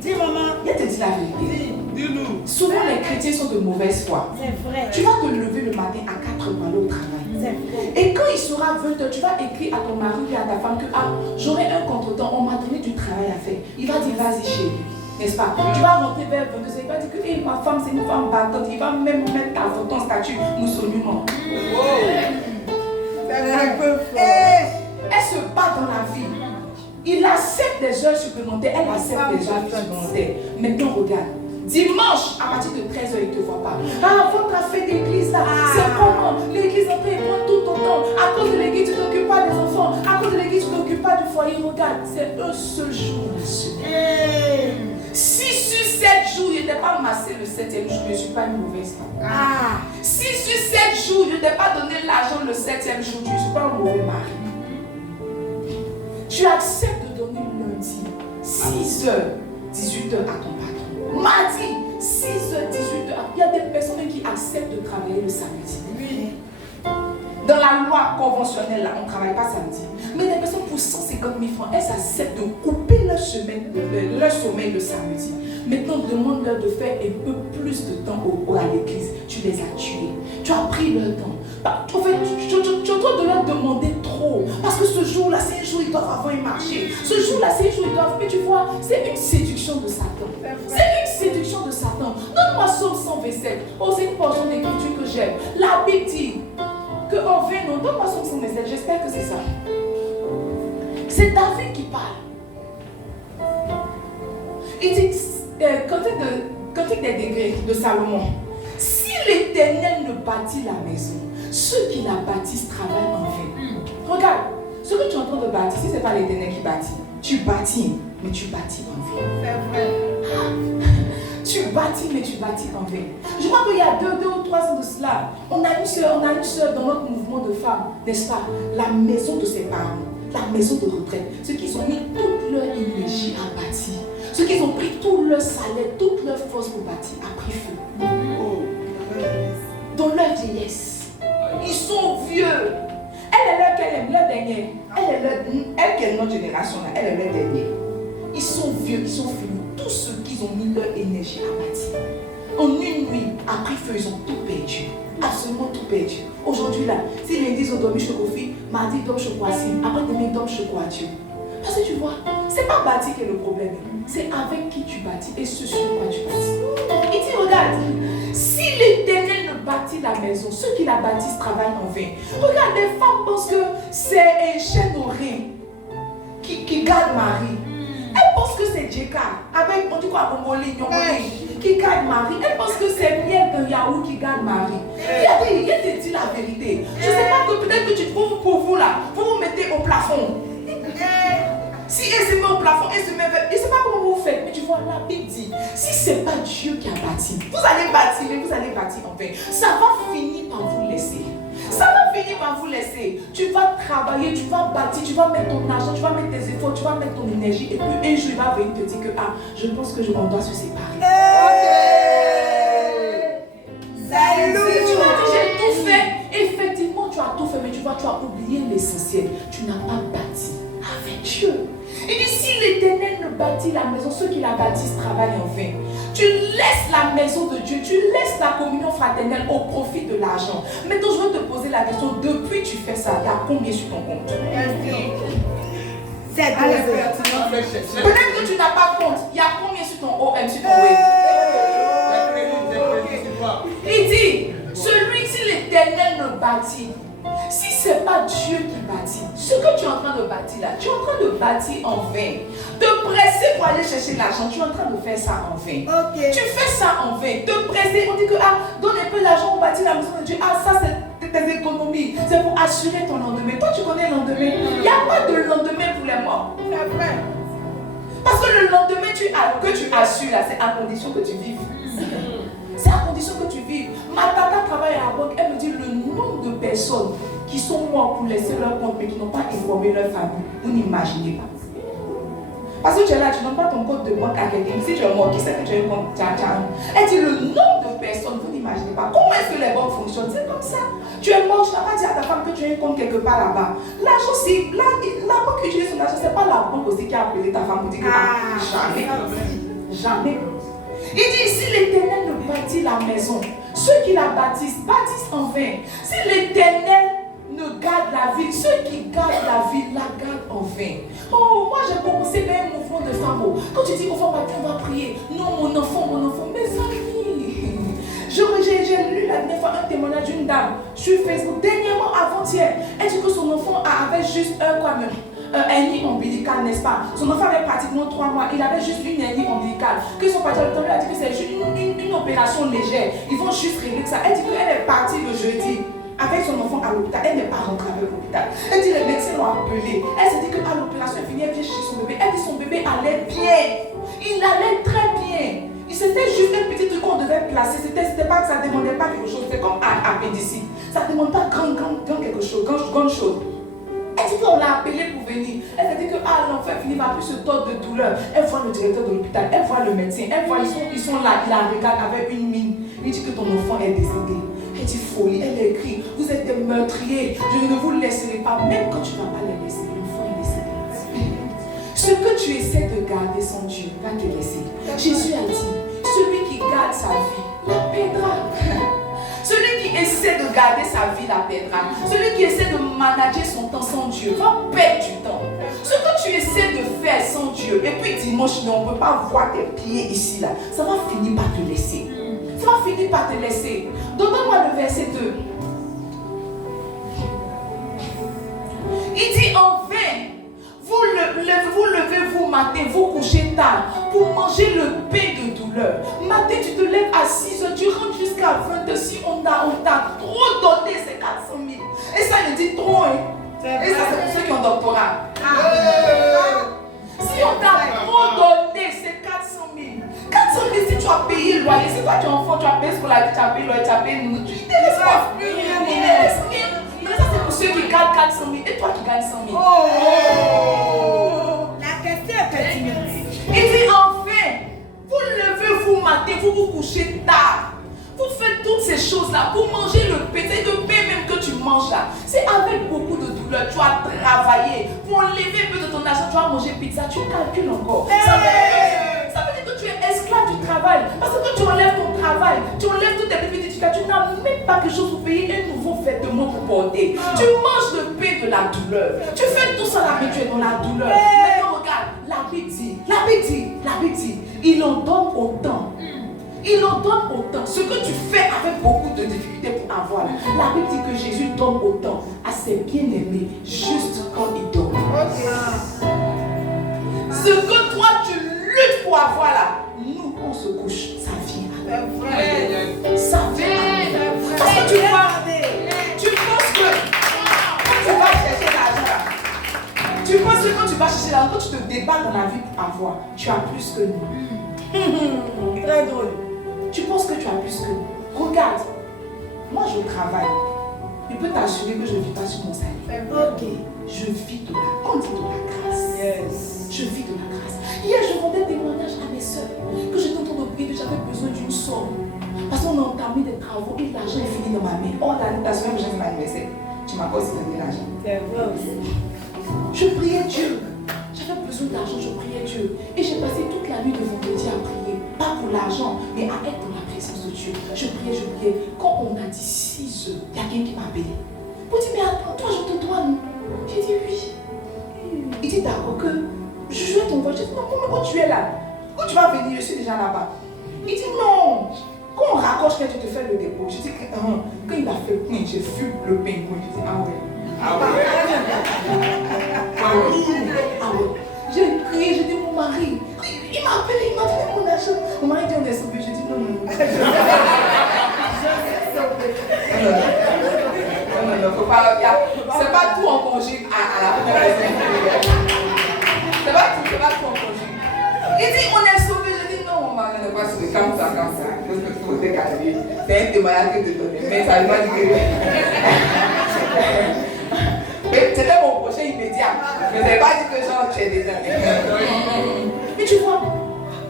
Dis maman. Je vais te dire la vérité. Dis-nous. Souvent les chrétiens sont de mauvaise foi. C'est vrai. Tu vas te lever le matin à 4 heures pour aller au travail. C'est vrai. Et quand il sera 20h, tu vas écrire à ton mari et à ta femme que j'aurai un contretemps, on m'a donné du travail à faire. Il va dire vas-y chérie. N'est-ce pas? Tu vas rentrer vers 22h, il va dire que ma femme c'est une femme battante, il va même mettre ta photo en statut moussoliment. Elle se bat dans la vie. Il accepte des heures supplémentaires, elle accepte des heures supplémentaires. Maintenant regarde, dimanche à partir de 13h il ne te voit pas. Votre affaire d'église là, c'est comment? L'église en fait prend tout ton temps. À cause de l'église tu ne t'occupes pas des enfants, à cause de l'église tu ne t'occupes pas du foyer. Regarde, c'est un seul jour la semaine. Si sur 7 jours, je n'ai pas massé le 7e jour, je ne suis pas une mauvaise femme. Si sur 7 jours, je n'ai pas donné l'argent le 7e jour, je ne suis pas un mauvais mari. Tu acceptes de donner lundi 6h, 18h à ton patron. Mardi, 6h, 18h. Il y a des personnes qui acceptent de travailler le samedi. Oui. Dans la loi conventionnelle, là, on ne travaille pas samedi. Mais des personnes pour 150 000 francs, elles acceptent de couper leur sommeil le samedi. Maintenant, demande-leur de faire un peu plus de temps à l'église. Tu les as tués. Tu as pris leur temps. En fait, tu es en train de leur demander trop. Parce que ce jour-là, c'est un jour, ils doivent avoir un marché. Ce jour-là, c'est un jour, ils doivent... Mais tu vois, c'est une séduction de Satan. C'est une séduction de Satan. Donne-moi Psaume 127. Oh, c'est une portion d'écriture que j'aime. La Bible dit qu'en vain, non, donne-moi Psaume 127. J'espère que c'est ça. C'est David qui parle. Il dit, Cantique des degrés de Salomon. Si l'Éternel ne bâtit la maison, ceux qui la bâtissent travaillent en vain. Regarde, ce que tu es en train de bâtir, si ce n'est pas l'Éternel qui bâtit, tu bâtis, mais tu bâtis en vain. C'est vrai. Tu bâtis, mais tu bâtis en vain. Je crois qu'il y a 2 ou 3 ans de cela, on a une soeur dans notre mouvement de femmes, n'est-ce pas? La maison de ses parents, la maison de retraite, ceux qui ont mis toute leur énergie à bâtir, ceux qui ont pris tout leur salaire, toute leur force pour bâtir, a pris feu. Dans leur vieillesse. Ils sont vieux. Elle est là qu'elle aime, leur dernière. Elle qui est notre génération, là, elle est leur dernière. Ils sont vieux, ils sont finis. Tous ceux qui ont mis leur énergie à bâtir. En une nuit, a pris feu, ils ont tout perdu. Absolument tout perdu. Aujourd'hui là, si lundi ils ont dormi chez Kofi, mardi ils dorment chez Kwasi, après-demain ils dorment chez Kouadio. Parce que tu vois, c'est pas bâtir qui est le problème. C'est avec qui tu bâtis et ce sur quoi tu bâtis. Il dit, regarde, si l'Éternel ne bâtit la maison, ceux qui la bâtissent travaillent en vain. Regarde, les femmes pensent que c'est un chêne au riz qui garde Marie. Elles pensent que c'est Djeka, avec, on dit quoi, Bongoli, qui garde Marie. Elles pensent que c'est Miel de Yahoo qui garde Marie. Il te dit la vérité. Je ne sais pas que peut-être que tu trouves pour vous là, vous vous mettez au plafond. Si elle se met au plafond, elle se met vers... Je ne sais pas comment vous faites, mais tu vois, la Bible dit, si ce n'est pas Dieu qui a bâti, vous allez bâtir, mais vous allez bâtir en vain. Ça va finir par vous laisser. Ça va finir par vous laisser. Tu vas travailler, tu vas bâtir, tu vas mettre ton argent, tu vas mettre tes efforts, tu vas mettre ton énergie, et puis un jour, il va venir te dire que, je pense que on doit se séparer. Salut. Tu vas dire, j'ai tout fait. Effectivement, tu as tout fait, mais tu vois, tu as oublié l'essentiel. Tu n'as pas bâti avec Dieu. Il dit, si l'Éternel ne bâtit la maison, ceux qui la bâtissent travaillent en vain. Tu laisses la maison de Dieu, tu laisses la communion fraternelle au profit de l'argent. Maintenant, je veux te poser la question, depuis tu fais ça, il y a combien sur ton compte? C'est Peut-être que tu n'as pas compte, il y a combien sur ton OM, sur ton web? Il dit, celui, si l'Éternel ne bâtir, si ce n'est pas Dieu qui bâtit, ce que tu es en train de bâtir là, tu es en train de bâtir en vain. Te presser pour aller chercher l'argent, tu es en train de faire ça en vain. Okay. Tu fais ça en vain. Te presser, on dit que donne un peu d'argent pour bâtir la maison de Dieu. Ça c'est tes économies. C'est pour assurer ton lendemain. Toi tu connais le lendemain. Il n'y a pas de lendemain pour les morts. C'est vrai. Parce que le lendemain que tu assures là, c'est à condition que tu vives. C'est à condition que tu vives. Ma tata travaille à la banque, elle me dit le nombre de personnes qui sont mortes pour laisser leur compte mais qui n'ont pas informé leur famille. Vous n'imaginez pas. Parce que tu es là, tu ne donnes pas ton compte de banque à quelqu'un. Si tu es mort, qui sait que tu as un compte? Elle dit le nombre de personnes, vous n'imaginez pas. Comment est-ce que les banques fonctionnent? C'est comme ça. Tu es mort, tu n'as pas dit à ta femme que tu as un compte quelque part là-bas. L'argent, c'est la banque qui utilise son argent, ce n'est pas la banque aussi qui a appelé ta femme pour dire que jamais. Jamais. Il dit, si l'Éternel ne bâtit la maison, ceux qui la bâtissent en vain. Si l'Éternel ne garde la ville, ceux qui gardent la ville la gardent en vain. Oh, moi j'ai commencé vers un mouvement de femmes. Quand tu dis au fond, on va prier. Non, mon enfant, mes amis. J'ai lu la dernière fois un témoignage d'une dame sur Facebook, dernièrement avant-hier. Elle dit que son enfant avait juste un hernie ombilicale, n'est-ce pas? Son enfant avait pratiquement 3 mois, il avait juste une hernie ombilicale. Que son père lui a dit que c'est juste une opération légère. Ils vont juste régler ça. Elle dit qu'elle est partie le jeudi avec son enfant à l'hôpital. Elle n'est pas rentrée avec l'hôpital. Elle dit les médecins l'ont appelée. Elle s'est dit que l'opération est finie, elle vient chercher son bébé. Elle dit son bébé allait bien. Il allait très bien. C'était juste un petit truc qu'on devait placer. C'était pas que ça ne demandait pas quelque chose. C'était comme un appendicite. Ça ne demande pas grand quelque chose, grande chose. Elle dit qu'on l'a appelé pour venir. Elle s'est dit que l'enfant finit par plus se tordre de douleur. Elle voit le directeur de l'hôpital, elle voit le médecin, elle voit, ils sont là, il la regarde avec une mine. Il dit que ton enfant est décédé. Elle dit folie, elle écrit, vous êtes des meurtriers, je ne vous laisserai pas. Même quand tu ne vas pas les laisser, l'enfant est décédé. Ce que tu essaies de garder sans Dieu va te laisser. Jésus a dit, celui qui garde sa vie la perdra. Celui qui essaie de garder sa vie la perdra. Celui qui essaie de manager son temps sans Dieu va perdre du temps. Ce que tu essaies de faire sans Dieu, et puis dimanche, on ne peut pas voir tes pieds ici, là, ça va finir par te laisser. Ça va finir par te laisser. Donne-moi le verset 2. Il dit en vain, vous levez-vous matin, vous couchez tard pour manger le pain de douleur. Matin, tu te lèves à 6 heures, tu rentres jusqu'à 22. Si on t'a trop donné, c'est 400 000. Et ça, il dit trop. Et ça, c'est pour ceux qui ont doctorat. Si on t'a trop donné, c'est 400 000. 400 000, si tu as payé le loyer, si toi tu es enfant, tu as payé scolarité, tu as payé le loyer, tu as payé nous, tu t'intéresses pas. Mais ça, c'est pour ceux qui gagnent 400 000 et toi qui gagnes 100 000. La question est pertinente. Il dit enfin, vous levez-vous matin, vous vous couchez tard. Vous faites toutes ces choses-là pour manger le pain. C'est le pain même que tu manges là. C'est avec beaucoup de douleur. Tu as travaillé pour enlever un peu de ton argent. Tu as mangé pizza, tu calcules encore. Ça veut dire que tu es esclave du travail. Parce que tu enlèves ton travail, tu enlèves toutes tes petites éducations. Tu n'as même pas quelque chose pour payer un nouveau vêtement pour porter. Tu manges le pain de la douleur. Tu fais tout ça là, mais tu es dans la douleur. Maintenant regarde, la Bible dit, il en donne autant. Il en donne autant. Ce que tu fais avec beaucoup de difficultés pour avoir, la Bible dit que Jésus donne autant à ses bien-aimés juste quand il donne. Ce que toi tu luttes pour avoir là, nous on se couche, ça vient. Ça vient. Parce que tu penses que quand tu vas chercher l'argent, quand tu te débats dans la vie pour avoir, tu as plus que nous. Très drôle. Tu penses que tu as plus que nous. Regarde, moi je travaille. Je peux t'assurer que je ne vis pas sur mon salaire. Ok. Je vis de la grâce. Yes. Je vis de la grâce. Hier, je rendais témoignage à mes soeurs que j'étais en train de prier que j'avais besoin d'une somme. Parce qu'on a entamé des travaux et l'argent est fini dans ma main. Oh, la semaine prochaine, c'est mon anniversaire. Tu m'as pas aussi donné l'argent. C'est vrai aussi. Je priais Dieu. J'avais besoin d'argent, je priais Dieu. Et j'ai passé toute la nuit de vendredi à prier. Pas pour l'argent, mais à être dans la présence de Dieu. Je priais. Quand on a dit 6 heures, il y a quelqu'un qui m'a appelé. Pour dire, mais attends, toi, je te dois, non? J'ai dit oui. Il dit d'accord que je jouais ton voix. J'ai dit non, comment tu es là? Quand tu vas venir, je suis déjà là-bas. Il dit non. Quand on raccroche, quand tu te fais le dépôt, je dis que quand il a fait le pain, j'ai vu le pain. Je dis, ah ouais. J'ai crié, j'ai dit mon mari. Il m'a appelé, il m'a donné mon argent. Mon mari dit on est sauvé. J'ai dit non. Non, faut pas. C'est pas tout en conjugue à la première personne. C'est pas tout en conjugue. Il dit on est sauvé. Je dis non, mon mari n'est pas sauvé. Comme ça. Parce que faut te calmer. C'est un témoignage que de donner. Mais ça ne va pas dire. C'était mon projet immédiat. Je ne vais pas dire que genre tu es déjà. Mais tu vois,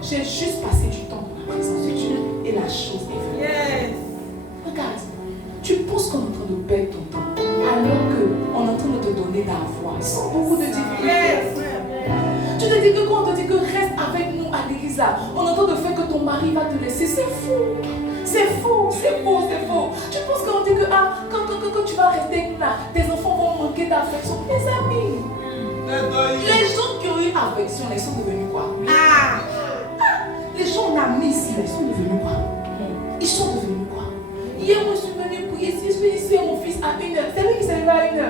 j'ai juste passé du temps dans la présence de Dieu et la chose est venue. Yes. Regarde, tu penses qu'on est en train de perdre ton temps alors qu'on est en train de te donner la voix sans beaucoup de difficultés. Yes. Tu te dis que quand on te dit que reste avec nous à l'église là, on est en train de faire que ton mari va te laisser. C'est faux. C'est faux. Tu penses qu'on dit que quand tu vas rester là, tes enfants vont manquer d'affection. Mes amis, les gens qui ont eu affection, ils sont devenus quoi? Les gens on a mis ici, ils sont devenus quoi? Hier, moi je suis venue prier ici, je suis ici, mon fils à 1h. C'est lui qui s'est levé à 1h.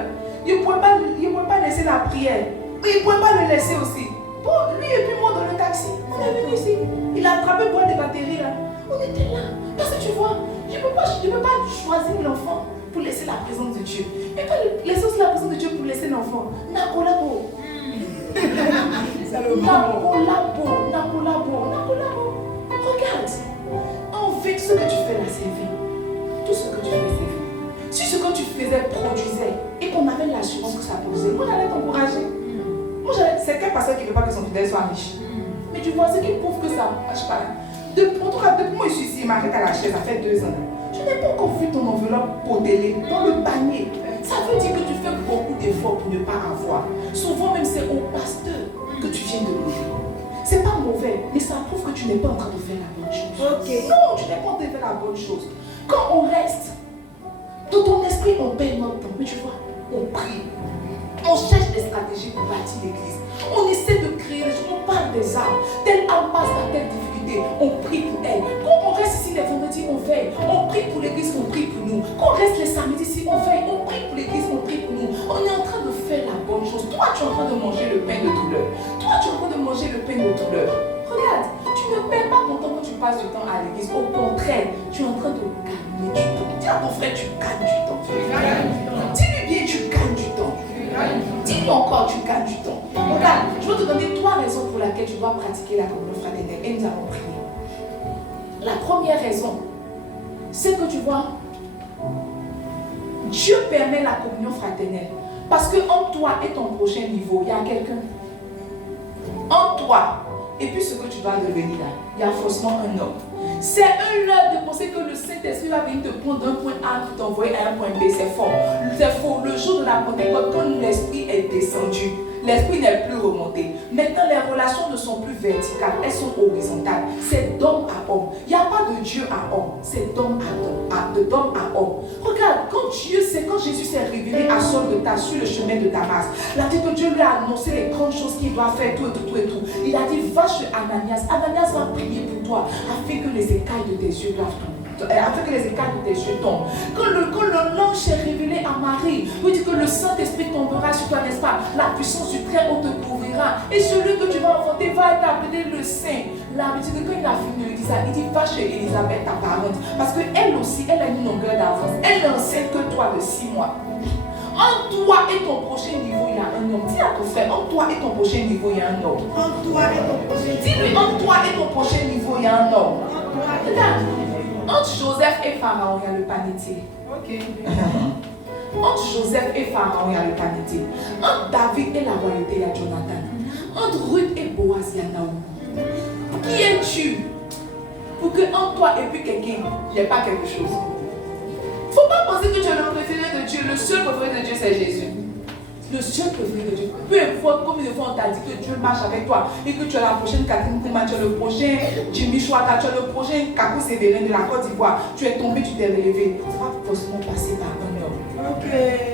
Il ne pouvait pas laisser la prière. Mais il ne pouvait pas le laisser aussi. Bon, lui et puis moi dans le taxi, on est venu ici. Il a attrapé boîte de batterie là. On était là. Parce que tu vois, je ne peux pas choisir l'enfant pour laisser la présence de Dieu. Mais pas laisser aussi la présence de Dieu pour laisser l'enfant. Nakolabo. Regarde. En fait, ce que tu fais là, c'est vie. Tout ce que tu fais, c'est vie. Si ce que tu faisais produisait et qu'on avait l'assurance que ça produisait, moi j'allais t'encourager. C'est quel pasteur qui ne veut pas que son fidèle soit riche? Mais tu vois, ce qui prouve que ça marche pas. Depuis moi je suis ici, il m'arrête à la chaise, ça fait 2 ans. Je n'ai pas encore vu ton enveloppe modelée dans le panier. Ça veut dire que tu fais beaucoup d'efforts pour ne pas avoir. Souvent même c'est au pasteur que tu viens de lever. C'est pas mauvais, mais ça prouve que tu n'es pas en train de faire la bonne chose. Okay. Non, tu n'es pas en train de faire la bonne chose. Quand on reste, dans ton esprit, on perd notre temps. Mais tu vois, on prie. On cherche des stratégies pour bâtir l'église. On essaie de créer, on parle des âmes. Telle âme passe dans telle difficulté, on prie pour elle. Quand on reste ici les vendredis, on veille. On prie pour l'église, on prie pour nous. Quand on reste les samedis ici, on veille. On prie pour l'église, on prie pour nous. On est en train de faire la bonne chose. Toi, tu es en train de manger le pain de douleur. Toi, tu es en train de manger le pain de douleur. Regarde, tu ne perds pas ton temps quand tu passes du temps à l'église. Au contraire, tu es en train de gagner du temps. Dis à ton frère, tu gagnes du temps. Dis-lui bien, tu gagnes du temps. Dis-lui encore, tu gagnes du temps. Regarde, je vais te donner 3 raisons pour lesquelles tu dois pratiquer la communion fraternelle. Et nous allons prier. La première raison, c'est que tu vois, Dieu permet la communion fraternelle. Parce que entre toi et ton prochain niveau, il y a quelqu'un. Entre toi et puis ce que tu dois devenir là, il y a forcément un homme. C'est un leurre de penser que le Saint-Esprit va venir te prendre d'un point A pour t'envoyer à un point B. C'est faux. C'est faux. Le jour de la Pentecôte, quand l'Esprit est descendu, l'Esprit n'est plus remonté. Maintenant, les relations ne sont plus verticales, elles sont horizontales. C'est d'homme à homme. Il n'y a pas de Dieu à homme, c'est d'homme à homme, d'homme à homme. Regarde, quand Jésus s'est révélé à Saul de Tarse sur le chemin de Damas, il a dit que Dieu lui a annoncé les grandes choses qu'il doit faire, tout. Il a dit, va chez Ananias. Ananias va prier pour toi, afin que les écailles de tes yeux doivent tomber. Afin que les écailles de tes yeux tombent. Quand l'ange s'est révélé à Marie, il dit que le Saint-Esprit tombera sur toi, n'est-ce pas? La puissance du Très-Haut te couvrira. Et celui que tu vas enfanter va être appelé le Saint. Là, il dit que quand il a fini de lui dire ça, il dit, va chez Élisabeth, ta parente. Parce qu'elle aussi, elle a une longueur d'avance. Elle est enceinte que toi de 6 mois. Entre toi et ton prochain niveau, il y a un homme. Dis à ton frère, entre toi et ton prochain niveau, il y a un homme. Entre toi et ton prochain niveau. Dis-lui, entre toi et ton prochain niveau, il y a un homme. Regarde. Entre Joseph et Pharaon, il y a le panetier. Entre Joseph et Pharaon, il y a le panetier. Entre David et la royauté, il y a Jonathan. Entre Ruth et Boaz, il y a Naomi. Qui es-tu pour que entre toi et puis quelqu'un, il n'y ait pas quelque chose? Il ne faut pas penser que tu es le préféré de Dieu. Le seul préféré de Dieu, c'est Jésus. Le seul préféré de Dieu. Peu importe combien de fois on t'a dit que Dieu marche avec toi et que tu es la prochaine Catherine Kouma, tu es le prochain Jimmy Chouata, tu es le prochain Kakou Sévérin de la Côte d'Ivoire. Tu es tombé, tu t'es relevé. Ça va forcément passer par un homme.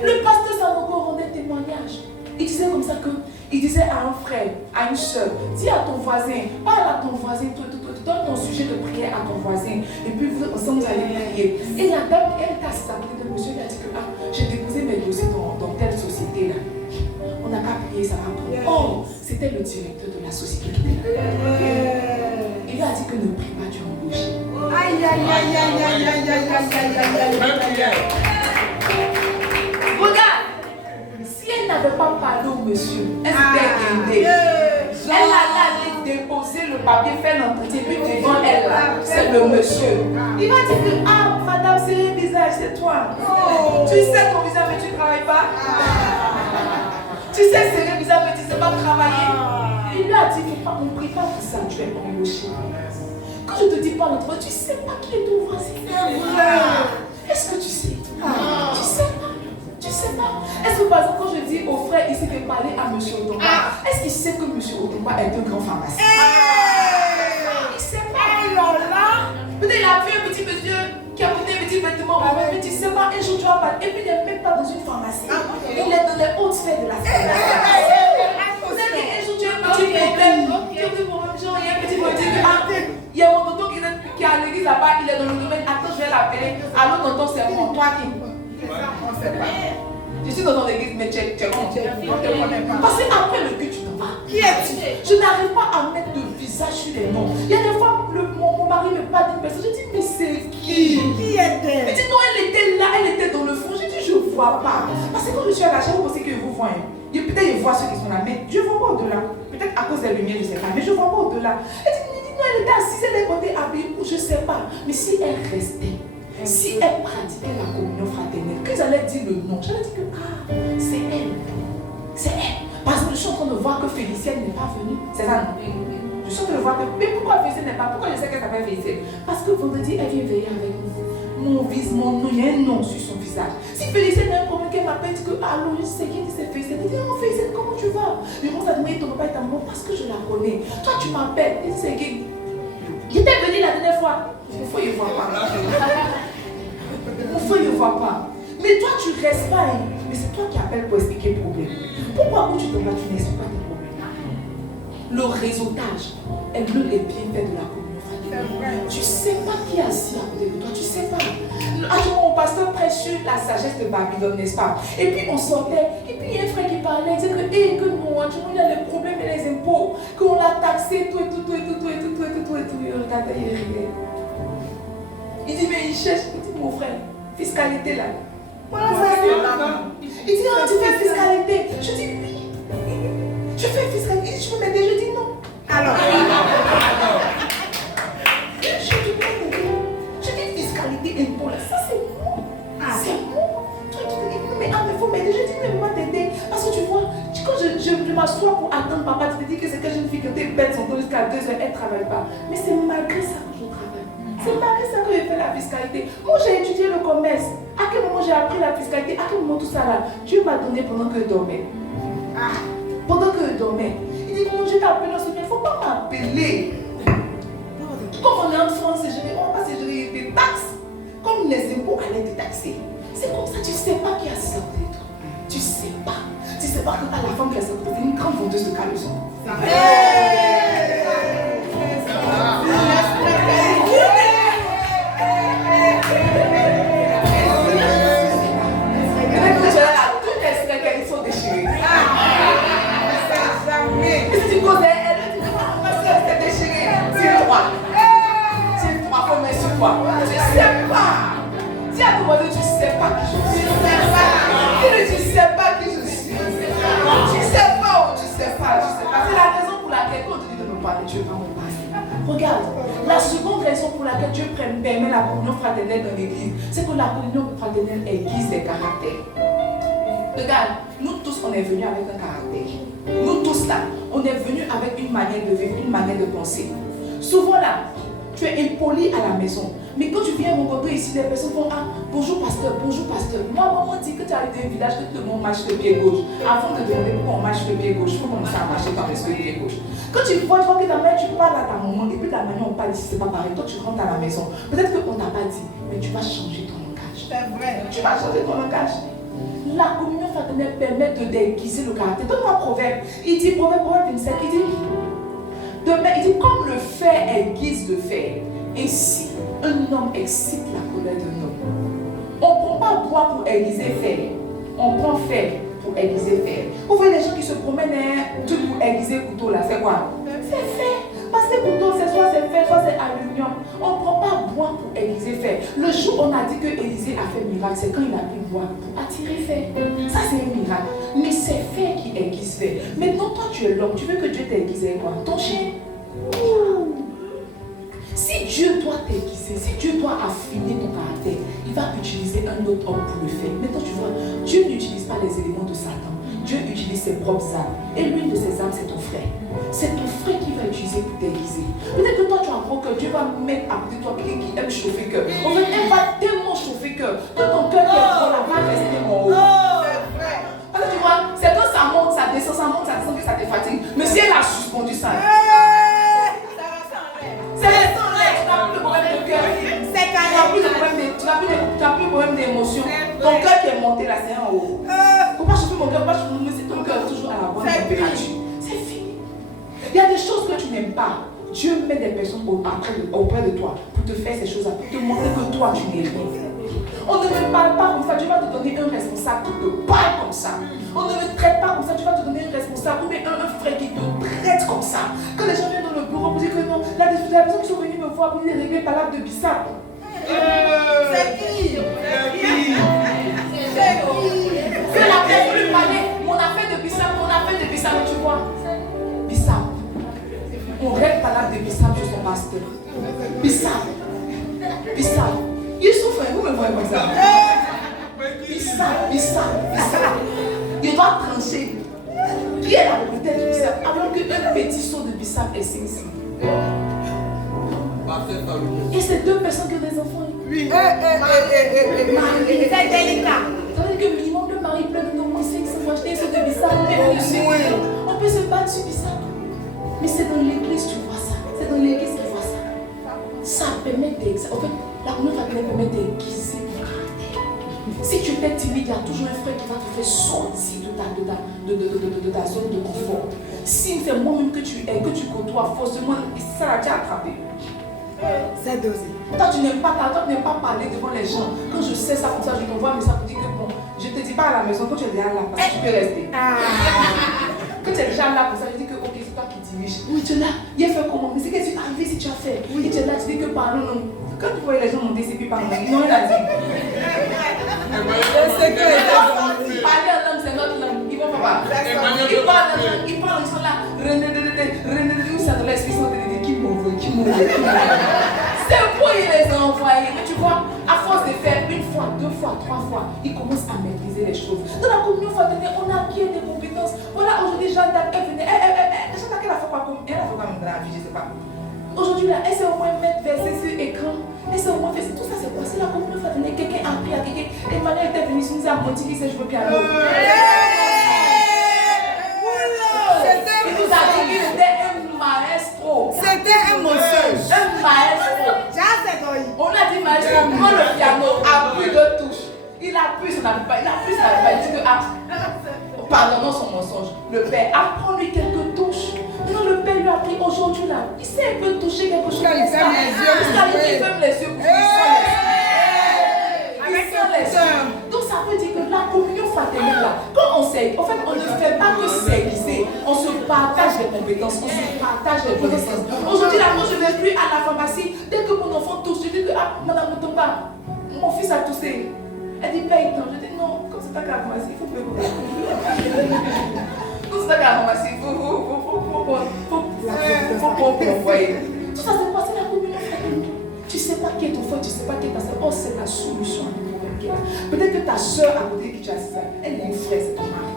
Le pasteur Salvoko rendait témoignage. Il disait comme ça que, il disait à un frère, à une soeur, dis à ton voisin, parle à ton voisin, tout. donne ton sujet de prière à ton voisin. Et puis vous ensemble, vous allez prier. Et la dame, elle t'a assistée de monsieur qui a dit que j'ai déposé mes dossiers dans telle société là. On n'a pas prié, ça va prendre. Oh, c'était le directeur de la société qui était là. Il lui a dit que ne prie pas, tu es embauché. Aïe, aïe, aïe, aïe, aïe, aïe, aïe, aïe, aïe. Regarde, si elle n'avait pas parlé au monsieur, elle s'était guindée. Elle allait déposer le papier, faire l'entretien, puis devant elle, c'est le monsieur. Il va dire que, madame, c'est le visage, c'est toi. Tu sais ton visage, mais tu ne travailles pas. Tu sais, c'est le visage, mais tu ne sais pas travailler. Il lui a dit, on ne prie pas pour ça, tu es embauché. Quand je te dis pas l'autre fois, tu ne sais pas qui est ton voisin. Est-ce que tu sais? Tu sais pas. Tu sais pas. Est-ce que par exemple, quand je dis au frère ici de parler à M. Otomba, est-ce qu'il sait que M. Otomba est un grand pharmacien? Il ne sait pas. Peut-être il a vu un petit monsieur qui a porté un petit vêtement, mais tu ne sais pas, un jour tu vas parler. Et puis il n'est même pas dans une pharmacie. Il est dans les hautes sphères de la santé. Vous avez dit un jour tu as un petit problème. Tu as un petit problème, genre il y a un petit problème. Il y a mon tonton qui est à l'église là-bas, il est dans le domaine. Attends, je vais l'appeler. Allô, tonton, c'est moi. Toi qui? On ne sait pas. Je suis dans ton église, mais tu es con. Parce qu'après le culte, tu t'en vas. Qui es-tu? Je n'arrive pas à mettre de visage sur les noms. Il y a des fois, mon mari me parle d'une personne. Je dis, mais c'est qui? Qui est-elle? Il dit, non, elle était là, elle était dans le fond. Je dis, je ne vois pas. Parce que quand je suis à la chaîne, vous pensez que vous voyez. Peut-être je vois ceux qui sont là, mais je ne vois pas au-delà. Peut-être à cause des lumières, je ne sais pas, mais je ne vois pas au-delà. Elle dit, non, elle était assise, elle est côté habillée, je ne sais pas. Mais si elle restait, si elle pratiquait la communion fraternelle, qu'ils allaient dire le nom, j'allais dire que c'est elle. C'est elle. Parce que je suis en train de voir que Félicienne n'est pas venue. C'est ça, non? Je suis en train de voir que. Mais pourquoi Félicienne n'est pas? Pourquoi je sais qu'elle s'appelle Félicienne? Parce que vendredi, elle vient veiller avec nous. Mon nom, il y a un nom sur son visage. Si Félicienne a un problème, qu'elle m'appelle, dit que allô, je sais qui c'est Félicienne. Elle dit, oh Félicienne, comment tu vas? Je commence à demander ton papa et ta maman parce que je la connais. Toi, tu m'appelles. Elle dit, c'est qui? J'étais venue la dernière fois. Il faut y voir pas. Mon frère ne voit pas. Mais toi, tu restes pas. Mais c'est toi qui appelles pour expliquer le problème. Pourquoi quand tu te bats, tu n'expliques pas tes problèmes? Le réseautage est l'un des bienfaits de la communion fraternelle. Tu ne sais pas qui est assis à côté de toi. Tu ne sais pas. Mon pasteur prêche sur la sagesse de Babylone, n'est-ce pas? Et puis on sortait. Et puis il y a un frère qui parlait. Il disait que non, il y a les problèmes et les impôts. Qu'on l'a taxé, tout. Il regardait, il riait. Il dit, mais il cherche. Il dit, mon frère, fiscalité là. Voilà ça. Il dit, tu fais fiscalité. Je dis, oui. Je fais fiscalité. Il dit, je peux m'aider. Je dis, non. Alors. Je dis, fiscalité, impôt là. Ça, c'est moi. C'est moi. Toi qui me dis, non, mais il faut m'aider. Je dis, mais moi t'aider. Parce que tu vois, quand je m'assois pour attendre papa, tu te dis que c'est que jeune fille qui était bête son temps jusqu'à 2 heures, elle ne travaille pas. Mais c'est malgré ça que je travaille. C'est malgré ça que j'ai fait la fiscalité. Moi, j'ai étudié le commerce. À quel moment j'ai appris la fiscalité? À quel moment tout ça là? Dieu m'a donné pendant que je dormais. Pendant que je dormais. Il dit, non, je t'ai appelé dans ce bien. Il ne faut pas m'appeler. Comme on est en France, on va pas se gérer des taxes. Comme les impôts allaient te taxer. C'est comme ça, tu ne sais pas qui a sorti de toi. Tu ne sais pas. Tu ne sais pas que la femme qui a sorti, c'est une grande vendeuse de caleçons. Tu sais pas. Dis à ton voisin, tu sais pas qui je suis. Tu ne sais pas qui je suis. Tu sais pas ou tu sais pas. C'est la raison pour laquelle quand on te dit de me parler, Dieu va me parler. Regarde, la seconde raison pour laquelle Dieu permet la communion fraternelle dans l'église, c'est que la communion fraternelle aiguise les caractères. Regarde, nous tous on est venus avec un caractère. Nous tous là, on est venus avec une manière de vivre, une manière de penser. Souvent là, tu es impoli à la maison. Mais quand tu viens rencontrer ici, les personnes font bonjour pasteur, bonjour pasteur. Moi, maman dit que tu as été un village, que tout le monde marche le pied gauche. Avant de te demander pourquoi on marche le pied gauche, il faut commencer à marcher par le pied gauche. Quand tu vois que ta mère, tu parles à ta maman, et puis la manière on parle ici, c'est pas pareil. Toi, tu rentres à la maison. Peut-être qu'on t'a pas dit, mais tu vas changer ton langage. C'est vrai. Tu vas changer ton langage. La communion fraternelle permet de déguiser le caractère. Donne-moi un proverbe. Il dit, proverbe 27, il dit, de Demain, il dit comme le fer aiguise le fer, ainsi un homme excite la colère d'un homme. On ne prend pas bois pour aiguiser fer, on prend fer pour aiguiser fer. Vous voyez les gens qui se promènent tout pour aiguiser couteau là, c'est quoi? C'est fer. Parce que couteau, c'est soit c'est fer, soit c'est aluminium. On ne prend pas bois pour aiguiser fer. Le jour où on a dit que Élisée a fait miracle, c'est quand il a pris bois pour attirer fer. Ça c'est un miracle. Mais c'est fer qui aiguise fer. Maintenant, toi tu es l'homme, tu veux que Dieu t'aiguise avec quoi? Ton chien. Si Dieu doit t'aiguiser, si Dieu doit affiner ton caractère, il va utiliser un autre homme pour le faire. Maintenant tu vois, Dieu n'utilise pas les éléments de Satan. Dieu utilise ses propres âmes. Et l'une de ses âmes, c'est ton frère. C'est ton frère qui va utiliser pour t'aiguiser. Peut-être que toi, tu apprends que Dieu va mettre à côté de toi quelqu'un qui aime chauffer cœur. En fait, elle va tellement chauffer cœur que ton cœur qui est gros là va rester en haut. Parce que tu vois, c'est quand ça monte, ça descend, que ça te fatigue. Mais si elle a suspendu ça, c'est resté en l'air. Tu n'as plus de problème de cœur. Tu n'as plus de problème d'émotion. Ton cœur qui est monté là, c'est en haut. Faut pas chauffer mon cœur, pas chauffer mon cœur, ton cœur toujours à la bonne température. C'est fini. Il y a des choses que tu n'aimes pas. Dieu met des personnes auprès de toi pour te faire ces choses-là, pour te montrer que toi tu n'es rien. On ne me parle pas comme ça, Dieu va te donner un responsable qui te parle comme ça. On ne me traite pas comme ça, Dieu va te donner un responsable ou bien un frère qui te traite comme ça. Quand les gens viennent dans le bureau pour dire que non, la personne qui sont venus me voir pour dire régler par l'acte de Bissap. C'est qui? Que la paix voulu parler, mon affaire de Bissap, tu vois. Bissap. On règle par l'acte de Bissap sur son pasteur. Bissap. Il souffre, vous me voyez comme ça. Bissap. Il doit trancher. Qui est la propriétaire de Bissap? Alors qu'un petit saut de Bissap est saisi. Et c'est deux personnes qui ont des enfants. Oui. C'est délicat. Ça veut dire que minimum de mari plein de commencer, ça va acheter un saut de Bissap. On peut se battre sur Bissap. Mais c'est dans l'église tu vois ça. C'est dans l'église qu'il voit ça. Ça permet d'exercer. En fait, la communauté va te permettre d'aiguiser ton caractère. Si tu étais timide, il y a toujours un frère qui va te faire sortir de ta zone de confort. Si c'est moi-même que tu côtoies forcément, ça l'a déjà attrapé. C'est dosé. Toi, tu n'aimes pas parler devant les gens. Quand je sais ça comme ça, je t'envoie un message pour dire que bon, je ne te dis pas à la maison, quand tu es déjà là, parce que tu peux rester. Quand tu es déjà là pour ça, je dis que ok, c'est toi qui dirige. Oui, tu es là, il a fait comment? Mais c'est qu'est-ce qui est arrivé si tu as fait? Oui, tu es là, tu dis que pardon, non. Quand tu vois les gens monter, c'est plus pardon. Ils n'ont rien à dire. Parler en langue, c'est notre langue. Ils vont pas. Ils parlent en langue, ils sont là. Ça de l'esprit, qui m'envoie. C'est pour ils les ont envoyés. Mais tu vois, à force de faire une fois, deux fois, trois fois, ils commencent à maîtriser les choses. Dans la communion fraternelle, on acquiert des compétences. Voilà, aujourd'hui, Jeanne d'Arc, elle venait. Jeanne d'Arc, elle a fait quoi comme? Elle a fait quoi dans la vie, je sais pas. Aujourd'hui, là, elle s'est au moins mettre verset sur l'écran. Elle s'est au moins fait. Tout ça, c'est quoi? C'est la communion fraternelle. Quelqu'un a appris à quelqu'un. Emmanuel était venu, il nous a menti, il sait jouer piano. Il nous a dit qu'il était un maestro. C'était un mensonge. Un maestro. On a dit maestro, prends le piano, appuie deux touches. Il appuie, ça n'arrive pas. Il dit que pardonnons son mensonge. Le père, apprends-lui quelques touches. Non, le père lui a appris aujourd'hui là. Il sait un peu toucher quelque chose. Il ferme les yeux. Donc ça veut dire que la communion fraternelle là, quand on sait, en fait, on ne fait pas que s'aiguiser. On se partage les compétences, on se partage les connaissances. Aujourd'hui là, quand je ne vais plus à la pharmacie, dès que mon enfant tousse, je dis que madame Mutomba, mon fils a toussé. Elle dit paye tant. Je dis non, comme c'est pas qu'à la pharmacie, il faut payer. Comme c'est pas qu'à la pharmacie, il faut envoyer. Tout ça c'est quoi? C'est la communion fraternelle. Tu ne sais pas qui est ton frère, tu ne sais pas qui est ta soeur. Oh, c'est la solution à ton problème qui est là. Peut-être que ta soeur à côté qui tu as ça, elle est une frère, c'est ton mari.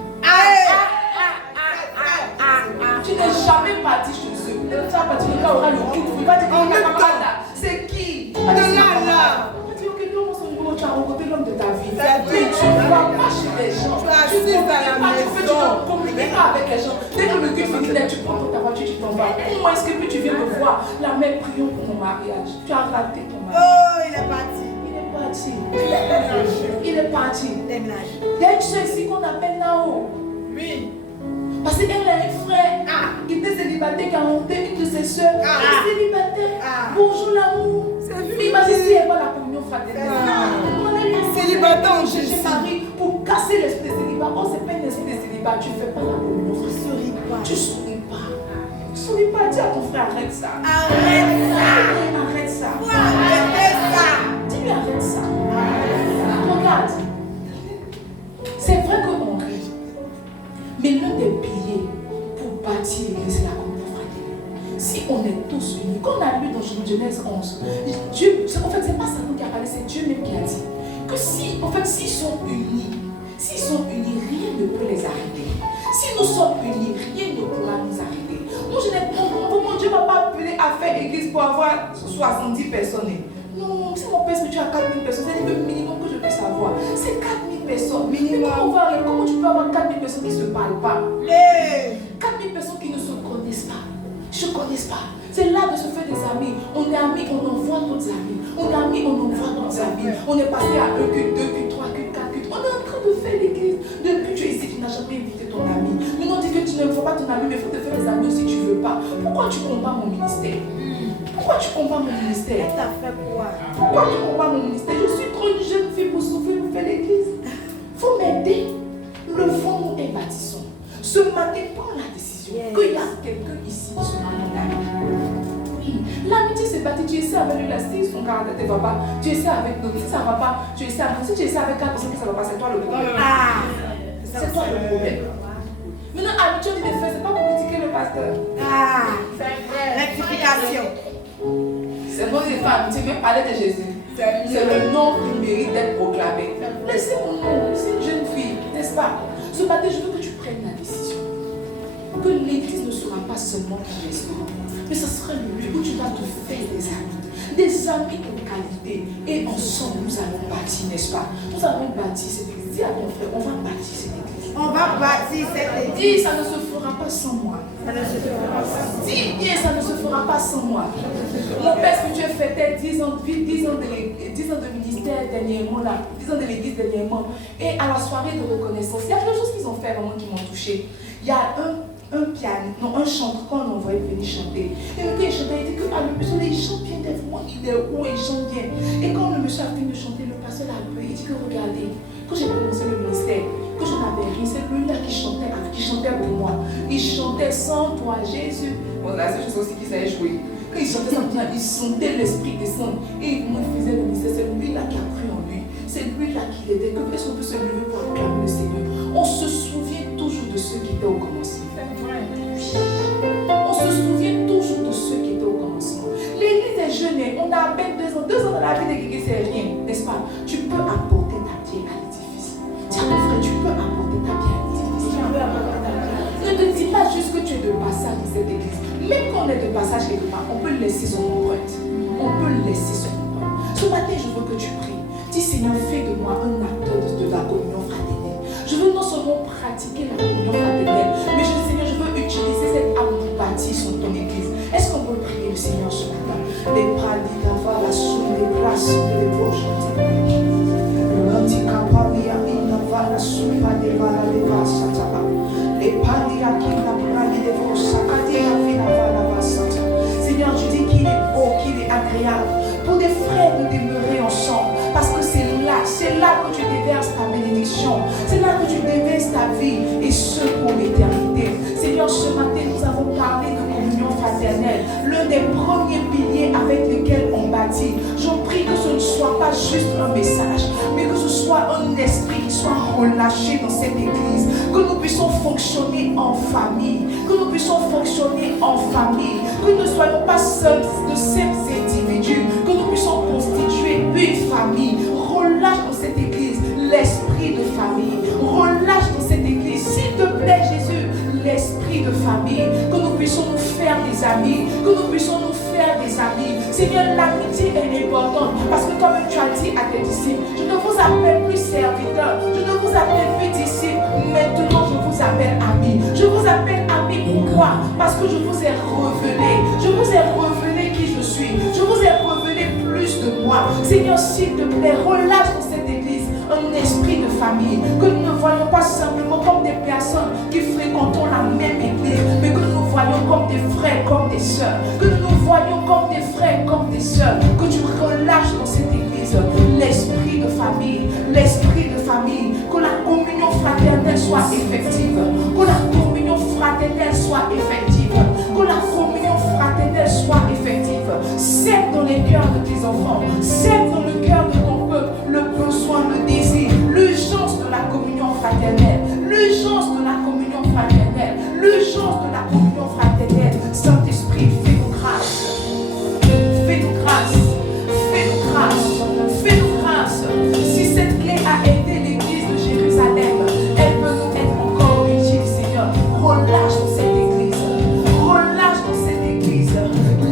Tu n'es jamais parti chez eux. Tu vas partir, le gars aura le coup. Tu ne vas pas dire que c'est qui? Tu as rencontré l'homme de ta vie. Mais tu ne vas pas chez les gens. Tu ne communiques pas avec les gens. Dès que le culte finit, tu prends ta voiture, tu t'en vas. Comment est-ce que tu viens me voir? La mère, prions pour mon mariage. Tu as raté ton mariage. Oh, il est parti. Il est parti. Il y a une soeur ici qu'on appelle Nao. Oui. Parce qu'elle a un frère qui était célibataire, qui a monté une de et sœurs, célibataires, bonjour l'amour. Mais imagine si il n'y a pas la communion fraternelle. On a eu un Célibataire en chercher Jésus. Marie pour casser l'esprit de célibat. Oh, c'est pas un esprit de célibat, tu ne fais pas la communion fraternelle. Tu ne souris pas. Tu ne souris pas, dis à ton frère, arrête ça. Arrête ça. Arrête ça. Arrête ça. Dis-lui, arrête ça. Regarde. C'est vrai qu'on rit. Mais l'un des piliers pour bâtir l'église, c'est la communion fraternelle. Si on est tous unis, comme on a lu dans Genèse 11, Dieu, en fait, c'est pas Satan qui a parlé, c'est Dieu même qui a dit que si, en fait, s'ils sont unis, rien ne peut les arrêter. Si nous sommes unis, rien ne pourra nous arrêter. Mon Dieu ne m'a pas appelé à faire l'église pour avoir 70 personnes. Non, si mon père spirituel a 4000 personnes, c'est le minimum que je puisse avoir. C'est 4000 personnes. Minimum. Comment tu peux avoir 4000 personnes qui ne se parlent pas? 4000 personnes qui ne se connaissent pas. Je ne connais pas. C'est là de se faire des amis. On est amis, on envoie d'autres amis. On est amis, on envoie d'autres amis. On est passé à 1 culte, 2 cultes, 3 cultes, 4 cultes. On est en train de faire l'église. Depuis que tu es ici, tu n'as jamais invité ton ami. Maintenant, on dit que tu ne vois pas ton ami, mais il faut te faire des amis si tu ne veux pas. Pourquoi tu combats mon ministère? Pourquoi tu combats mon ministère? Pourquoi tu combats mon ministère? Je suis trop une jeune fille pour souffrir, pour faire l'église. Il faut m'aider. Levons-nous et bâtissons. Ce matin, prends la décision qu'il y a quelqu'un ici qui sera mon ami. Oui, l'amitié c'est bâti. Tu essaies avec lui, là, si son caractère ne va pas, tu essaies avec d'autres. Si ça ne va pas, tu essaies avec. Si tu essaies avec 4 personnes que ça ne va pas, c'est toi le problème. C'est toi le problème. Maintenant, amitié, tu le fais, c'est pas pour critiquer le pasteur. Rectification. C'est bon, il faut amitié, mais parler de Jésus. C'est le nom qui mérite d'être proclamé. Laissez mon nom, c'est une jeune fille, n'est-ce pas? Ce matin, je veux que tu prennes la décision. Que l'église ne sera pas seulement ton restaurant, mais ce sera le lieu où tu vas te faire des amis de qualité. Et ensemble, nous allons bâtir, n'est-ce pas? Nous allons bâtir cette église. Dis à ton frère, on va bâtir cette église. On va bâtir cette église. Dis, ça ne se fera pas sans moi. Ça ne se fera pas. Dis, ça ne se fera pas sans moi. Mon père spirituel fêtait 10 ans de ministère dernièrement, là, 10 ans de l'église dernièrement. Et à la soirée de reconnaissance, il y a quelque chose qu'ils ont fait vraiment qui m'ont touché. Il y a un piano, non, un chanteur qu'on envoyait venir chanter. Et quand il chantait, il dit que le monsieur, il chante bien, il est haut, il chante bien. Et quand le monsieur a fini de chanter, le pasteur l'a appelé, il dit que regardez, quand j'ai commencé le ministère, que je n'avais rien, c'est lui-là qui chantait pour moi. Il chantait sans toi, Jésus. Bon, là, c'est juste aussi qu'il savait jouer. Quand il chantait sans toi, il sentait l'esprit descendre. Et comment il faisait le ministère, c'est lui-là qui a cru en lui. C'est lui-là qui l'aidait. Est-ce qu'on peut se lever pour acclamer le Seigneur? On se souvient toujours de ceux qui étaient au commencement. On se souvient toujours de ceux qui étaient au commencement. L'église est jeune, on a à peine 2 ans. 2 ans dans la vie de l'église, c'est rien, n'est-ce pas? Tu peux apporter ta pierre à l'édifice. Tiens, mon frère, tu peux apporter ta pierre à l'édifice. Ne te dis pas juste que tu es de passage dans cette église. Même quand on est de passage quelque part, on peut laisser son empreinte. On peut laisser son empreinte. Ce matin, je veux que tu pries. Dis, Seigneur, fais de moi un acteur de la communion fraternelle. Je veux non seulement pratiquer la communion fraternelle, mais Seigneur, je veux utiliser cette âme pour bâtir sur ton église. Est-ce qu'on peut prier le Seigneur ce matin? Les paradis d'avoir la source, les places, les brochettes. L'anticapalia, il n'a pas la soupe, les valas, les vasses, les padia qui n'a pas les vos sacadia, qui n'a pas la vasse. Seigneur, tu dis qu'il est beau, qu'il est agréable pour des frères de demeurer ensemble, parce que c'est là que tu déverses ta bénédiction, c'est là que tu déverses ta vie, et ce pour l'éternité. Seigneur, ce matin, nous avons parlé de communion fraternelle, l'un des premiers piliers avec lesquels on bâtit. Je prie que ce ne soit pas juste un message, mais que ce soit un esprit qui soit relâché dans cette église, que nous puissions fonctionner en famille, que nous puissions fonctionner en famille, que nous ne soyons pas seuls de simples individus, que nous puissions constituer une famille. Relâche dans cette église l'esprit de famille. Relâche dans cette église, s'il te plaît Jésus, l'esprit de famille. Que nous puissions nous faire des amis. Que nous puissions nous faire des amis. Seigneur, l'amitié est importante. Parce que comme tu as dit à tes disciples, je ne vous appelle plus serviteurs. Je ne vous appelle plus disciples. Maintenant, je vous appelle amis. Je vous appelle amis pourquoi? Parce que je vous ai révélé. Je vous ai révélé qui je suis. Je vous ai révélé plus de moi. Seigneur, s'il te plaît, relâche dans cette église un esprit de famille. Que nous ne voyons pas simplement comme des personnes qui fréquentons la même église, mais que nous voyons comme des frères, comme des sœurs, que nous nous voyons comme des frères, comme des sœurs, que tu relâches dans cette église l'esprit de famille, que la communion fraternelle soit effective, que la communion fraternelle soit effective, que la communion fraternelle soit effective. Sème dans les cœurs de tes enfants, sème dans le cœur de ton peuple le besoin, le désir, l'urgence de la communion fraternelle, l'urgence de la communion fraternelle, l'urgence de la communion fraternelle. Saint-Esprit, fais-nous grâce, fais-nous grâce, fais-nous grâce, fais-nous grâce. Si cette clé a aidé l'église de Jérusalem, elle peut nous être encore utile, Seigneur. Relâche dans cette église, relâche dans cette église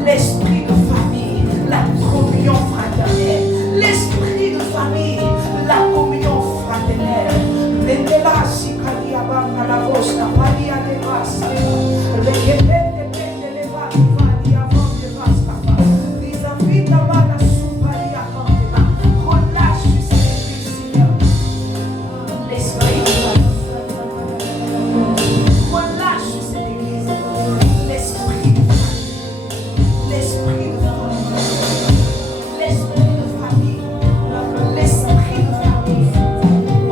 l'esprit de famille, la communion fraternelle, l'esprit de famille, la communion fraternelle. Rendela si kalia banga la vosta valia de vasta, rekepende pende le valia vonde vasta, disavita bana suparia kandela. Relâche sur cette église, Seigneur, l'esprit de famille. Relâche sur cette église l'esprit de famille, l'esprit de famille, l'esprit de famille, l'esprit de famille.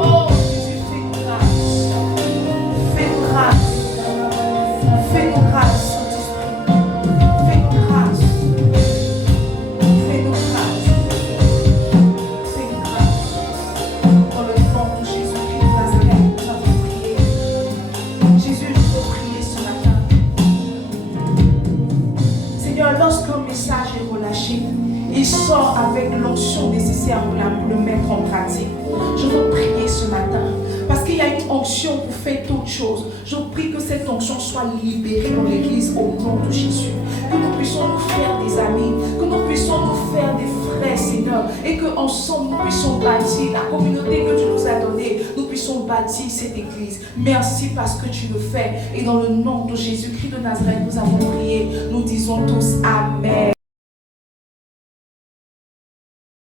Oh Jésus, fais-nous grâce, fais-nous grâce, fais-nous grâce, Saint-Esprit, fais-nous grâce, fais-nous grâce, fais-nous grâce. Dans le nom de Jésus-Christ de Nazareth, nous avons prié. Jésus, je veux prier ce matin. Seigneur, lorsqu'un message est relâché, il sort avec l'onction nécessaire pour le mettre en pratique. Je veux prier ce matin, parce qu'il y a une onction pour faire toute chose. Je prie que cette onction soit libérée dans l'église au nom de Jésus. Que nous puissions nous faire des amis, que nous puissions nous faire des frères, Seigneur, et qu'ensemble nous puissions bâtir la communauté que tu nous as donnée. Nous puissions bâtir cette église. Merci parce que tu le fais. Et dans le nom de Jésus-Christ de Nazareth, nous avons prié. Nous disons tous Amen.